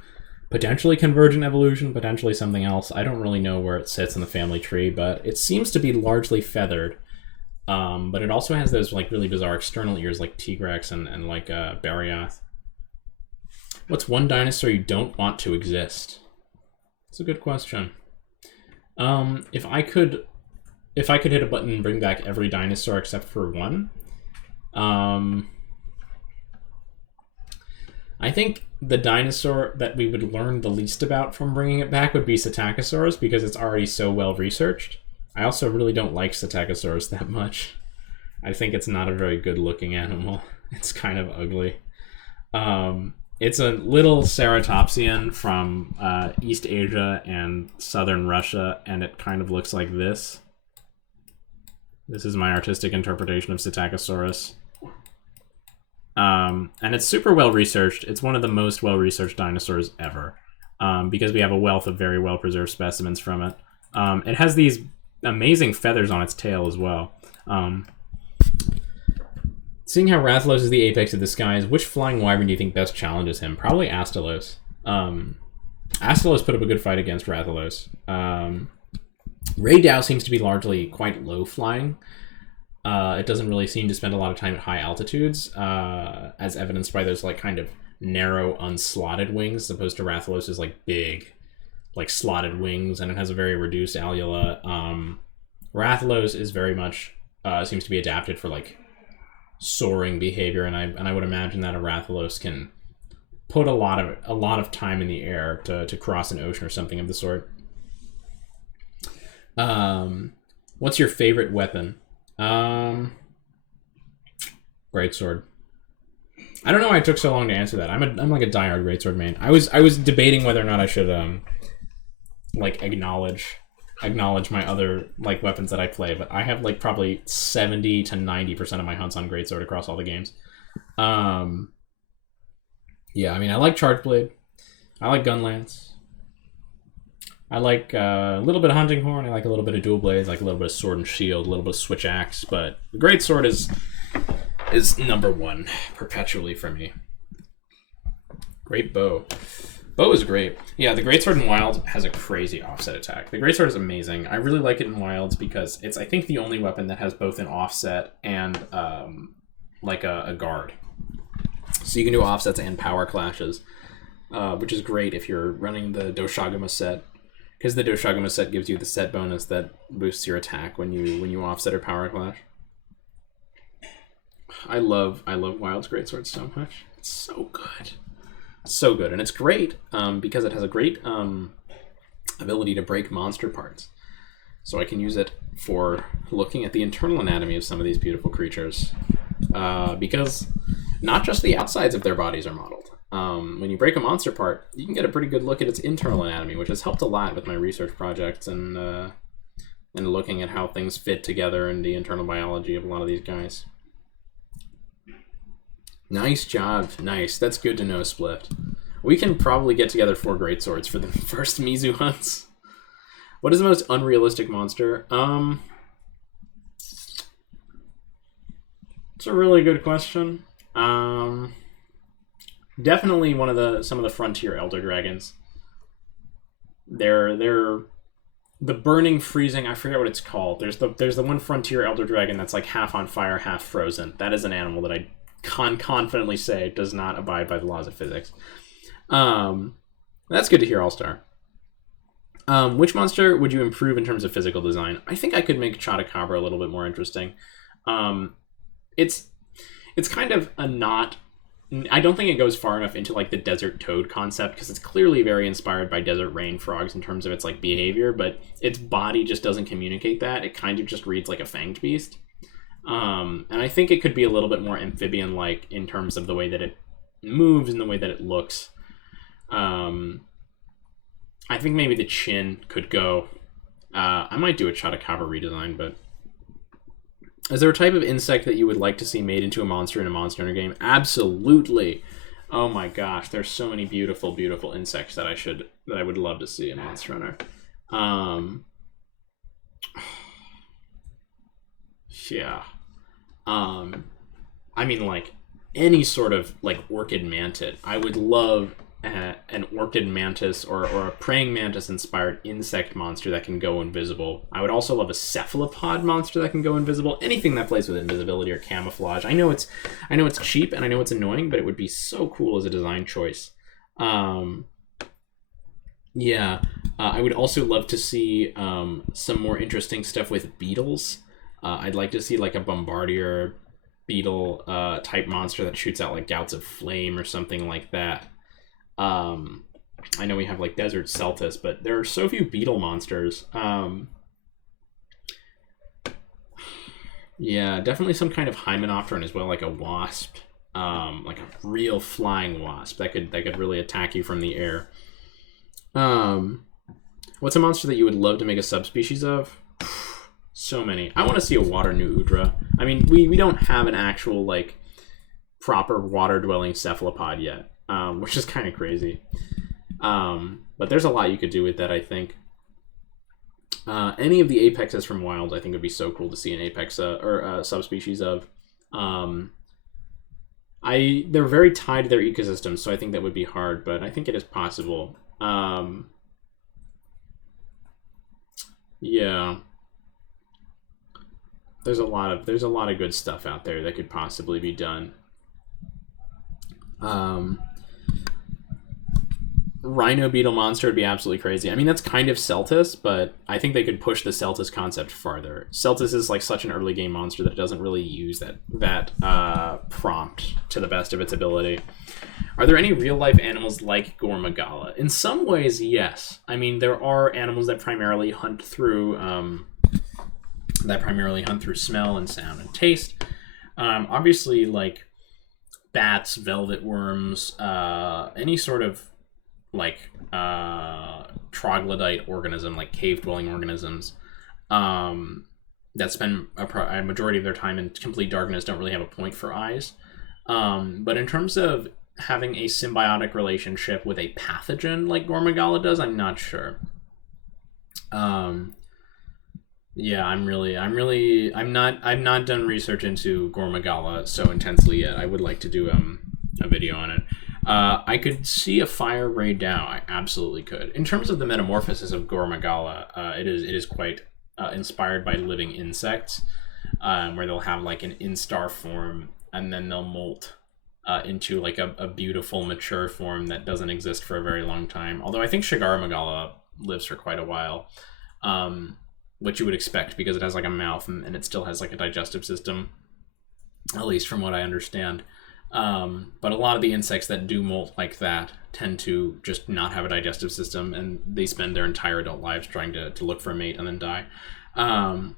potentially convergent evolution, potentially something else. I don't really know where it sits in the family tree, but it seems to be largely feathered. But it also has those like really bizarre external ears like Tigrex and like Barioth. What's one dinosaur you don't want to exist? It's a good question. If I could hit a button and bring back every dinosaur except for one, I think the dinosaur that we would learn the least about from bringing it back would be Psittacosaurus because it's already so well researched. I also really don't like Psittacosaurus that much. I think it's not a very good looking animal. It's kind of ugly. It's a little ceratopsian from East Asia and southern Russia, and it kind of looks like this. This is my artistic interpretation of Psittacosaurus. And it's super well researched. It's one of the most well researched dinosaurs ever because we have a wealth of very well preserved specimens from it. It has these amazing feathers on its tail as well. Seeing how Rathalos is the apex of the skies, which flying wyvern do you think best challenges him? Probably Astalos. Astalos put up a good fight against Rathalos. Ray Dow seems to be largely quite low flying. It doesn't really seem to spend a lot of time at high altitudes, as evidenced by those like kind of narrow, unslotted wings, as opposed to Rathalos' like big, like slotted wings, and it has a very reduced alula. Rathalos is very much seems to be adapted for like soaring behavior, and I would imagine that a Rathalos can put a lot of time in the air to cross an ocean or something of the sort. What's your favorite weapon? Greatsword. I don't know why it took so long to answer that. I'm like a diehard Greatsword main. I was debating whether or not I should like acknowledge my other like weapons that I play, but I have like probably 70 to 90% of my hunts on Greatsword across all the games. Yeah, I mean I like Charge Blade. I like Gunlance. I like a little bit of Hunting Horn. I like a little bit of Dual Blades. I like a little bit of Sword and Shield, a little bit of Switch Axe. But the Greatsword is number one perpetually for me. Great bow. Bow is great. Yeah, the Greatsword in Wilds has a crazy offset attack. The Greatsword is amazing. I really like it in Wilds because it's, I think, the only weapon that has both an offset and like a guard. So you can do offsets and power clashes, which is great if you're running the Doshaguma set. Because the Doshaguma set gives you the set bonus that boosts your attack when you offset or power clash. I love Wild's Greatsword so much. It's so good. So good. And it's great because it has a great ability to break monster parts. So I can use it for looking at the internal anatomy of some of these beautiful creatures. Because not just the outsides of their bodies are modeled. When you break a monster part, you can get a pretty good look at its internal anatomy, which has helped a lot with my research projects and looking at how things fit together in the internal biology of a lot of these guys. Nice job. Nice. That's good to know, Split. We can probably get together 4 Greatswords for the first Mizu hunts. What is the most unrealistic monster? It's a really good question. definitely some of the frontier elder dragons. They're the burning freezing. I forget what it's called. There's the one frontier elder dragon that's like half on fire, half frozen. That is an animal that I can confidently say does not abide by the laws of physics. That's good to hear, All-Star. Which monster would you improve in terms of physical design? I think I could make Chotacabra a little bit more interesting. It's kind of a not... I don't think it goes far enough into like the desert toad concept, because it's clearly very inspired by desert rain frogs in terms of its like behavior, but its body just doesn't communicate that. It kind of just reads like a fanged beast. And I think it could be a little bit more amphibian-like in terms of the way that it moves and the way that it looks. I think maybe the chin could go. I might do a Chotacabra redesign, but... Is there a type of insect that you would like to see made into a monster in a Monster Hunter game? Absolutely. Oh my gosh, there's so many beautiful, beautiful insects that I would love to see in Monster Hunter. Yeah. I mean, like, any sort of, like, orchid mantid. I would love an orchid mantis or a praying mantis inspired insect monster that can go invisible. I would also love a cephalopod monster that can go invisible. Anything that plays with invisibility or camouflage. I know it's cheap and I know it's annoying, but it would be so cool as a design choice. Yeah. I would also love to see some more interesting stuff with beetles. I'd like to see like a bombardier beetle type monster that shoots out like gouts of flame or something like that. I know we have like Desert Celtis, but there are so few beetle monsters. Yeah, definitely some kind of Hymenopteron as well, like a wasp, like a real flying wasp that could really attack you from the air. What's a monster that you would love to make a subspecies of? So many. I want to see a water new Udra. I mean, we don't have an actual like proper water dwelling cephalopod yet. Which is kind of crazy. But there's a lot you could do with that, I think. Any of the apexes from Wilds, I think would be so cool to see an apex or a subspecies of. They're very tied to their ecosystems, so I think that would be hard, but I think it is possible. Yeah. There's a lot of good stuff out there that could possibly be done. Rhino beetle monster would be absolutely crazy. I mean, that's kind of Celtis, but I think they could push the Celtis concept farther. Celtis is like such an early game monster that it doesn't really use that prompt to the best of its ability. Are there any real life animals like Gormagala? In some ways, yes. I mean, there are animals that primarily hunt through smell and sound and taste. Obviously, like bats, velvet worms, any sort of like troglodyte organism, like cave-dwelling organisms that spend a majority of their time in complete darkness don't really have a point for eyes. But in terms of having a symbiotic relationship with a pathogen like Gormagala does, I'm not sure. Yeah, I've not done research into Gormagala so intensely yet. I would like to do a video on it. I could see a fire raid Dow. I absolutely could. In terms of the metamorphosis of Gormagala, it is quite inspired by living insects, where they'll have like an instar form and then they'll molt into like a beautiful mature form that doesn't exist for a very long time. Although I think Shigarmagala lives for quite a while, which you would expect because it has like a mouth and it still has like a digestive system, at least from what I understand. But a lot of the insects that do molt like that tend to just not have a digestive system, and they spend their entire adult lives trying to look for a mate and then die. How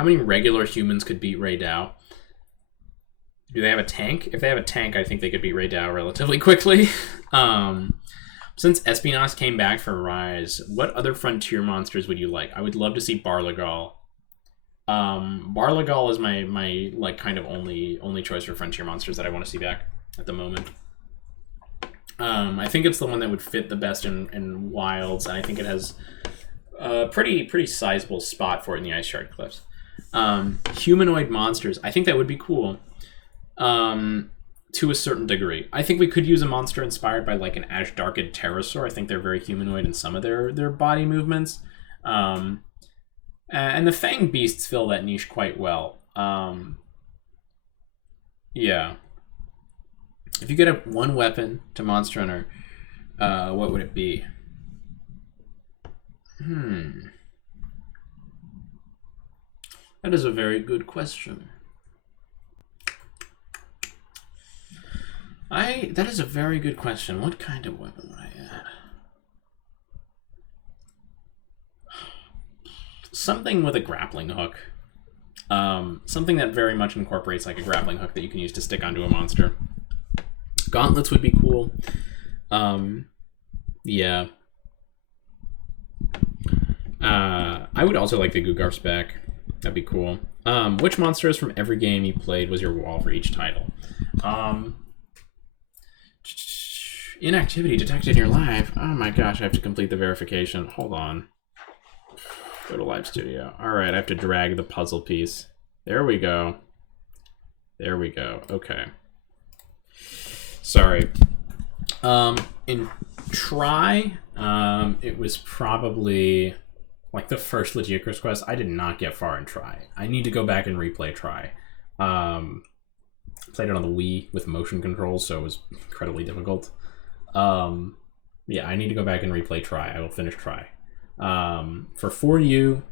many regular humans could beat Ray Dow? Do they have a tank? If they have a tank, I think they could beat Ray Dow relatively quickly. Since Espionage came back for Rise, what other frontier monsters would you like? I would love to see Barlagal. Barlagal is my like kind of only choice for frontier monsters that I want to see back at the moment. I think it's the one that would fit the best in Wilds, and I think it has a pretty sizable spot for it in the Ice Shard Cliffs. Humanoid monsters, I think that would be cool. to a certain degree. I think we could use a monster inspired by like an Ashdarkid pterosaur. I think they're very humanoid in some of their body movements. And the Fang Beasts fill that niche quite well. Yeah. If you get one weapon to Monster Hunter, what would it be? That is a very good question. That is a very good question. What kind of weapon would I add? Something with a grappling hook. Something that very much incorporates like a grappling hook that you can use to stick onto a monster. Gauntlets would be cool. Yeah. I would also like the Gugar's back. That'd be cool. Which monsters from every game you played was your wall for each title? Inactivity detected in your live. Oh my gosh, I have to complete the verification. Hold on. Go to Live Studio. Alright, I have to drag the puzzle piece. There we go. There we go. Okay. Sorry. In Try, it was probably like the first Legiocrist quest. I did not get far in Try. I need to go back and replay Try. Played it on the Wii with motion controls, so it was incredibly difficult. Yeah, I need to go back and replay Try. I will finish Try. For 4U,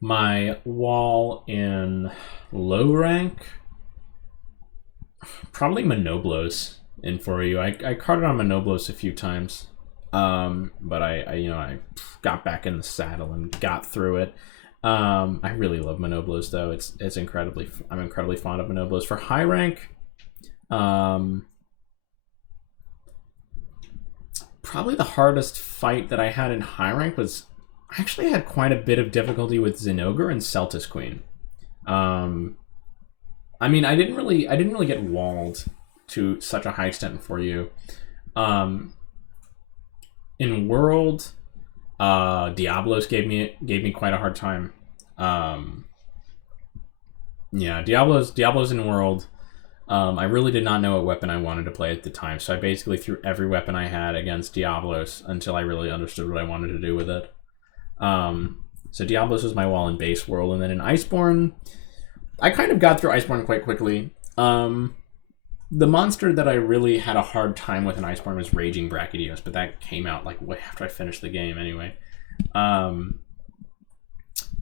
my wall in low rank, probably Monoblos in 4U. I carded on Monoblos a few times, but I got back in the saddle and got through it. I really love Monoblos though. It's incredibly. I'm incredibly fond of Monoblos. For high rank, probably the hardest fight that I had in high rank was I actually had quite a bit of difficulty with Zinogre and Celtis Queen. I mean, I didn't really get walled to such a high extent in 4U. In World, Diablos gave me quite a hard time. Yeah, Diablos in World. I really did not know what weapon I wanted to play at the time, so I basically threw every weapon I had against Diablos until I really understood what I wanted to do with it. So Diablos was my wall in base World, and then in Iceborne, I kind of got through Iceborne quite quickly. The monster that I really had a hard time with in Iceborne was Raging Brachydios, but that came out like way after I finished the game anyway.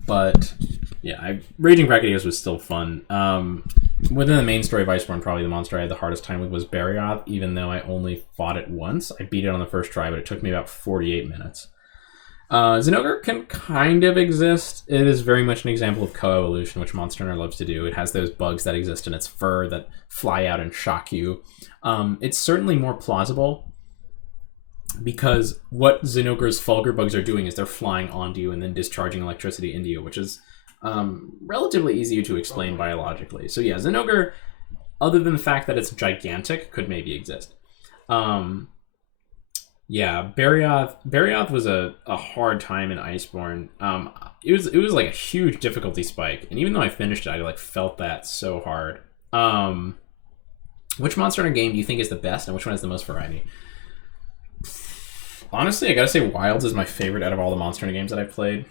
But yeah, Raging Brachydios was still fun. Within the main story of Iceborne, probably the monster I had the hardest time with was Barioth, even though I only fought it once. I beat it on the first try, but it took me about 48 minutes. Zinogre can kind of exist. It is very much an example of coevolution, which Monster Hunter loves to do. It has those bugs that exist in its fur that fly out and shock you. It's certainly more plausible because what Zinogre's Fulgur bugs are doing is they're flying onto you and then discharging electricity into you, which is relatively easy to explain biologically. So yeah, Zinogre, other than the fact that it's gigantic, could maybe exist. Yeah, Barioth was a hard time in Iceborne. It was like a huge difficulty spike, and even though I finished it, I like felt that so hard. Which Monster Hunter game do you think is the best, and which one has the most variety? Honestly, I gotta say Wilds is my favorite out of all the Monster Hunter games that I've played.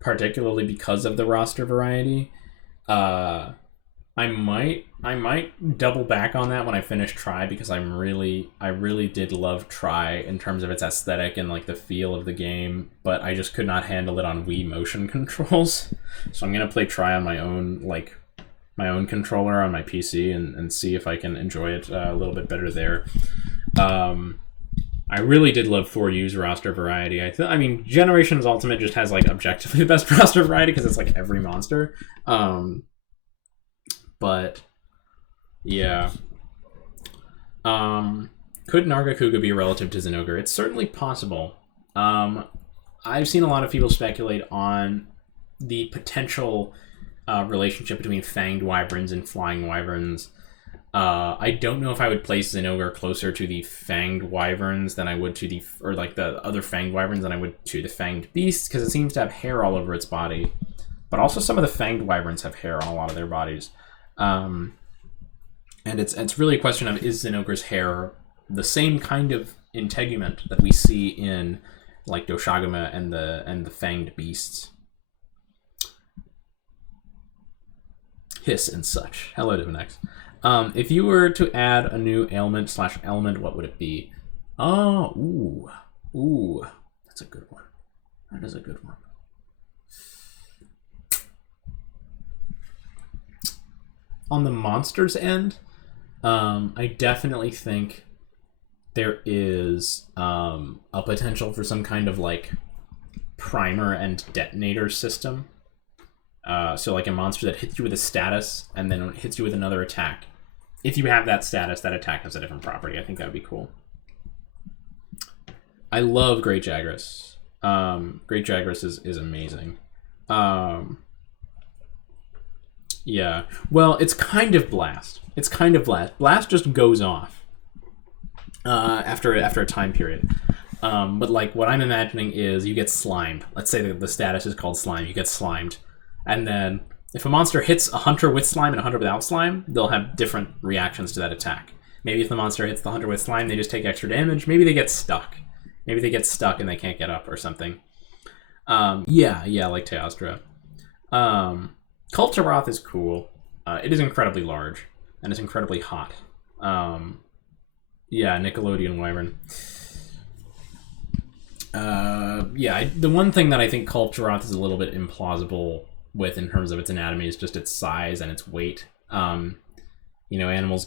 Particularly because of the roster variety. I might double back on that when I finish Try, because I really did love Try in terms of its aesthetic and like the feel of the game, but I just could not handle it on Wii motion controls. So I'm gonna play Try on my own controller on my PC and see if I can enjoy it a little bit better there. I really did love 4U's roster variety. I mean, Generations Ultimate just has like objectively the best roster variety because it's like every monster. But yeah. Could Nargacuga be relative to Zinogre? It's certainly possible. I've seen a lot of people speculate on the potential relationship between fanged wyverns and flying wyverns. I don't know if I would place Zinogre closer to the fanged wyverns than I would to the other fanged wyverns than I would to the fanged beasts, because it seems to have hair all over its body. but also some of the fanged wyverns have hair on a lot of their bodies. And it's really a question of, is Zinogre's hair the same kind of integument that we see in like Doshaguma and the fanged beasts? Hiss and such. Hello, Divinex. If you were to add a new ailment/element, what would it be? Oh, ooh, that's a good one. That is a good one. On the monster's end, I definitely think there is a potential for some kind of like primer and detonator system. So like a monster that hits you with a status and then hits you with another attack. If you have that status, that attack has a different property. I think that would be cool. I love Great Jagras. Great Jagras is amazing. Yeah. Well, it's kind of Blast. Blast just goes off after a time period. But like what I'm imagining is you get slimed. Let's say that the status is called Slime. You get slimed. And then if a monster hits a hunter with slime and a hunter without slime, they'll have different reactions to that attack. Maybe if the monster hits the hunter with slime, they just take extra damage. Maybe they get stuck. Maybe they get stuck and they can't get up or something. Yeah, like Teostra. Kultaroth is cool. It is incredibly large, and it's incredibly hot. Yeah, Nickelodeon Wyvern. The one thing that I think Kultaroth is a little bit implausible with in terms of its anatomy is just its size and its weight. Animals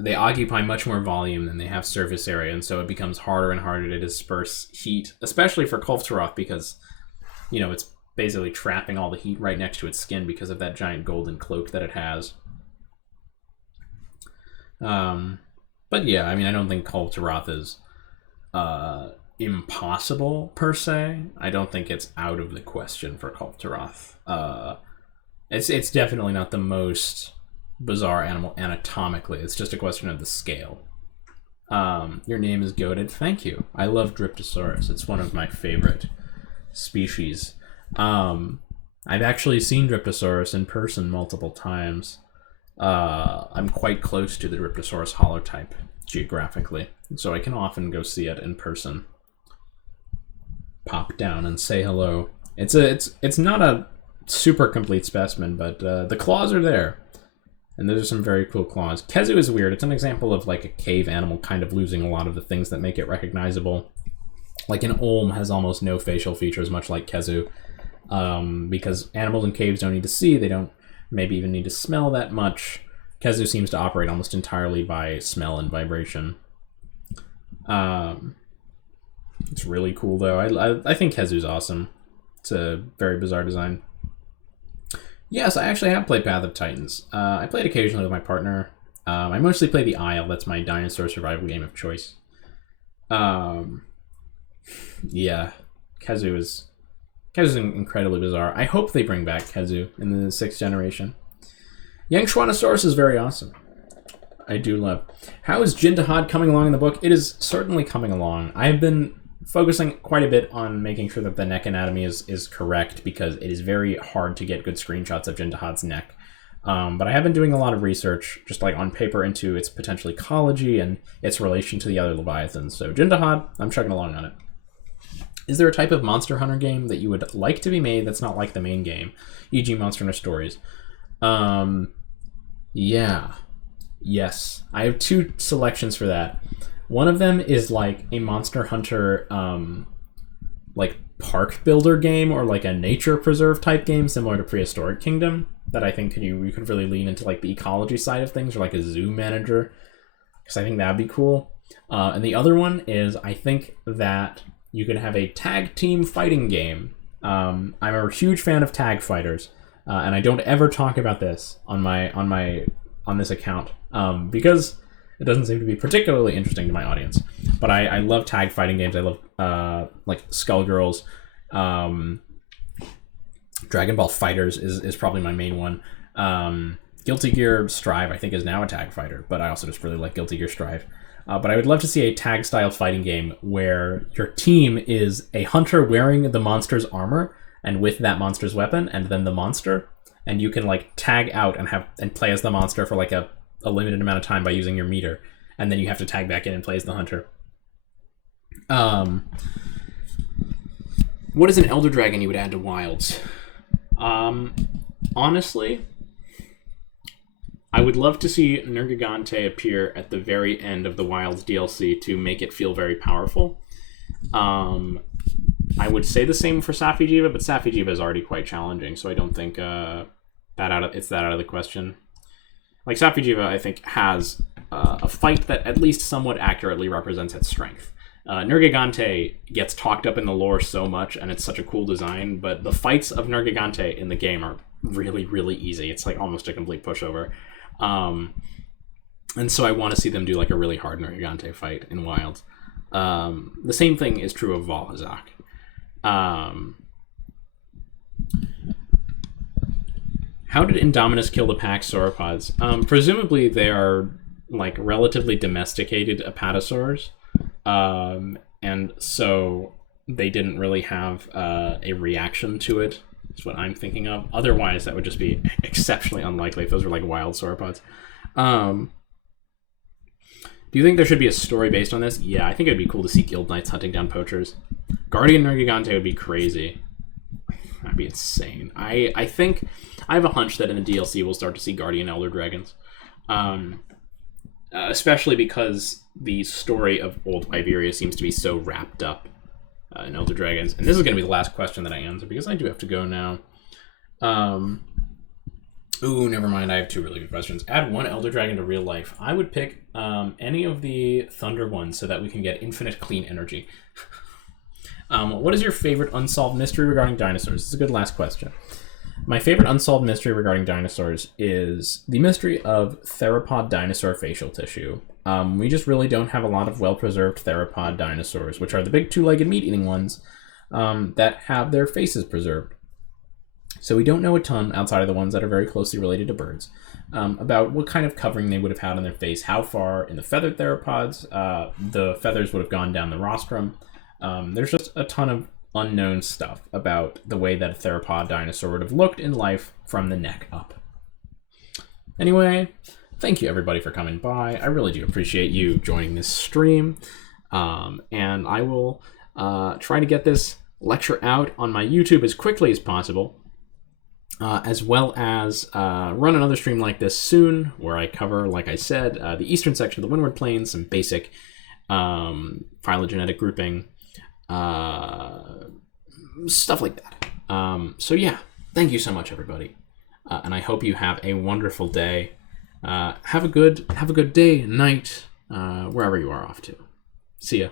they occupy much more volume than they have surface area, and so it becomes harder and harder to disperse heat, especially for Kultaroth because, it's basically trapping all the heat right next to its skin because of that giant golden cloak that it has. But yeah, I don't think Kultaroth is impossible per se. I don't think it's out of the question for Kultaroth. It's definitely not the most bizarre animal anatomically. It's just a question of the scale. Your name is goated. Thank you. I love Dryptosaurus. It's one of my favorite species. I've actually seen Dryptosaurus in person multiple times. I'm quite close to the Dryptosaurus holotype geographically, so I can often go see it in person. Pop down and say hello. It's not a super complete specimen, but the claws are there. And those are some very cool claws. Kezu is weird. It's an example of like a cave animal kind of losing a lot of the things that make it recognizable. Like an Olm has almost no facial features, much like Kezu. Because animals in caves don't need to see, they don't maybe even need to smell that much. Kezu seems to operate almost entirely by smell and vibration. It's really cool though. I think Kezu's awesome. It's a very bizarre design. Yes, I actually have played Path of Titans. I played occasionally with my partner. I mostly play the Isle. That's my dinosaur survival game of choice. Yeah, Kezu's incredibly bizarre. I hope they bring back Kezu in the 6th generation. Young Schwannosaurus is very awesome. I do love. How is Jindahad coming along in the book? It is certainly coming along. I have been focusing quite a bit on making sure that the neck anatomy is correct because it is very hard to get good screenshots of Jindahad's neck. But I have been doing a lot of research, just like on paper, into its potential ecology and its relation to the other Leviathans. So Jindahad, I'm chugging along on it. Is there a type of Monster Hunter game that you would like to be made that's not like the main game, e.g. Monster Hunter Stories? Yeah. Yes. I have 2 selections for that. One of them is like a Monster Hunter like park builder game or like a nature preserve type game similar to Prehistoric Kingdom that I think you could really lean into like the ecology side of things, or like a zoo manager, because I think that'd be cool. And the other one is I think that you could have a tag team fighting game. I'm a huge fan of tag fighters, and I don't ever talk about this on this account because it doesn't seem to be particularly interesting to my audience. But I love tag fighting games. I love like Skullgirls. Dragon Ball Fighters is probably my main one. Guilty Gear Strive I think is now a tag fighter, but I also just really like Guilty Gear Strive. But I would love to see a tag-style fighting game where your team is a hunter wearing the monster's armor, and with that monster's weapon, and then the monster, and you can like tag out and play as the monster for like a limited amount of time by using your meter, and then you have to tag back in and play as the hunter. What is an Elder Dragon you would add to Wilds? Honestly, I would love to see Nergigante appear at the very end of the Wilds DLC to make it feel very powerful. I would say the same for Safi'jiiva, but Safi'jiiva is already quite challenging, so I don't think it's that out of the question. Like, Safi'jiiva, I think, has a fight that at least somewhat accurately represents its strength. Nergigante gets talked up in the lore so much, and it's such a cool design, but the fights of Nergigante in the game are really, really easy. It's like almost a complete pushover. And so I want to see them do like a really hard Nergigante fight in Wilds. The same thing is true of Valhazak. How did Indominus kill the Pax sauropods? Presumably they are like relatively domesticated apatosaurs. And so they didn't really have a reaction to it. That's what I'm thinking of. Otherwise, that would just be exceptionally unlikely if those were like wild sauropods. Do you think there should be a story based on this? Yeah, I think it'd be cool to see guild knights hunting down poachers. Guardian Nergigante would be crazy. That'd be insane. I think I have a hunch that in the DLC we'll start to see Guardian Elder Dragons. Especially because the story of Old Iberia seems to be so wrapped up in Elder Dragons. And this is going to be the last question that I answer because I do have to go now. Ooh, never mind. I have two really good questions. Add one Elder Dragon to real life. I would pick any of the Thunder ones so that we can get infinite clean energy. What is your favorite unsolved mystery regarding dinosaurs? This is a good last question. My favorite unsolved mystery regarding dinosaurs is the mystery of theropod dinosaur facial tissue. We just really don't have a lot of well-preserved theropod dinosaurs, which are the big two-legged meat-eating ones that have their faces preserved. So we don't know a ton, outside of the ones that are very closely related to birds, about what kind of covering they would have had on their face, how far in the feathered theropods the feathers would have gone down the rostrum. There's just a ton of unknown stuff about the way that a theropod dinosaur would have looked in life from the neck up. Anyway, thank you everybody for coming by. I really do appreciate you joining this stream. And I will try to get this lecture out on my YouTube as quickly as possible. As well as run another stream like this soon, where I cover, like I said, the eastern section of the Windward Plains, some basic phylogenetic grouping, stuff like that. So yeah, thank you so much, everybody, and I hope you have a wonderful day. Have a good day, night, wherever you are off to. See ya.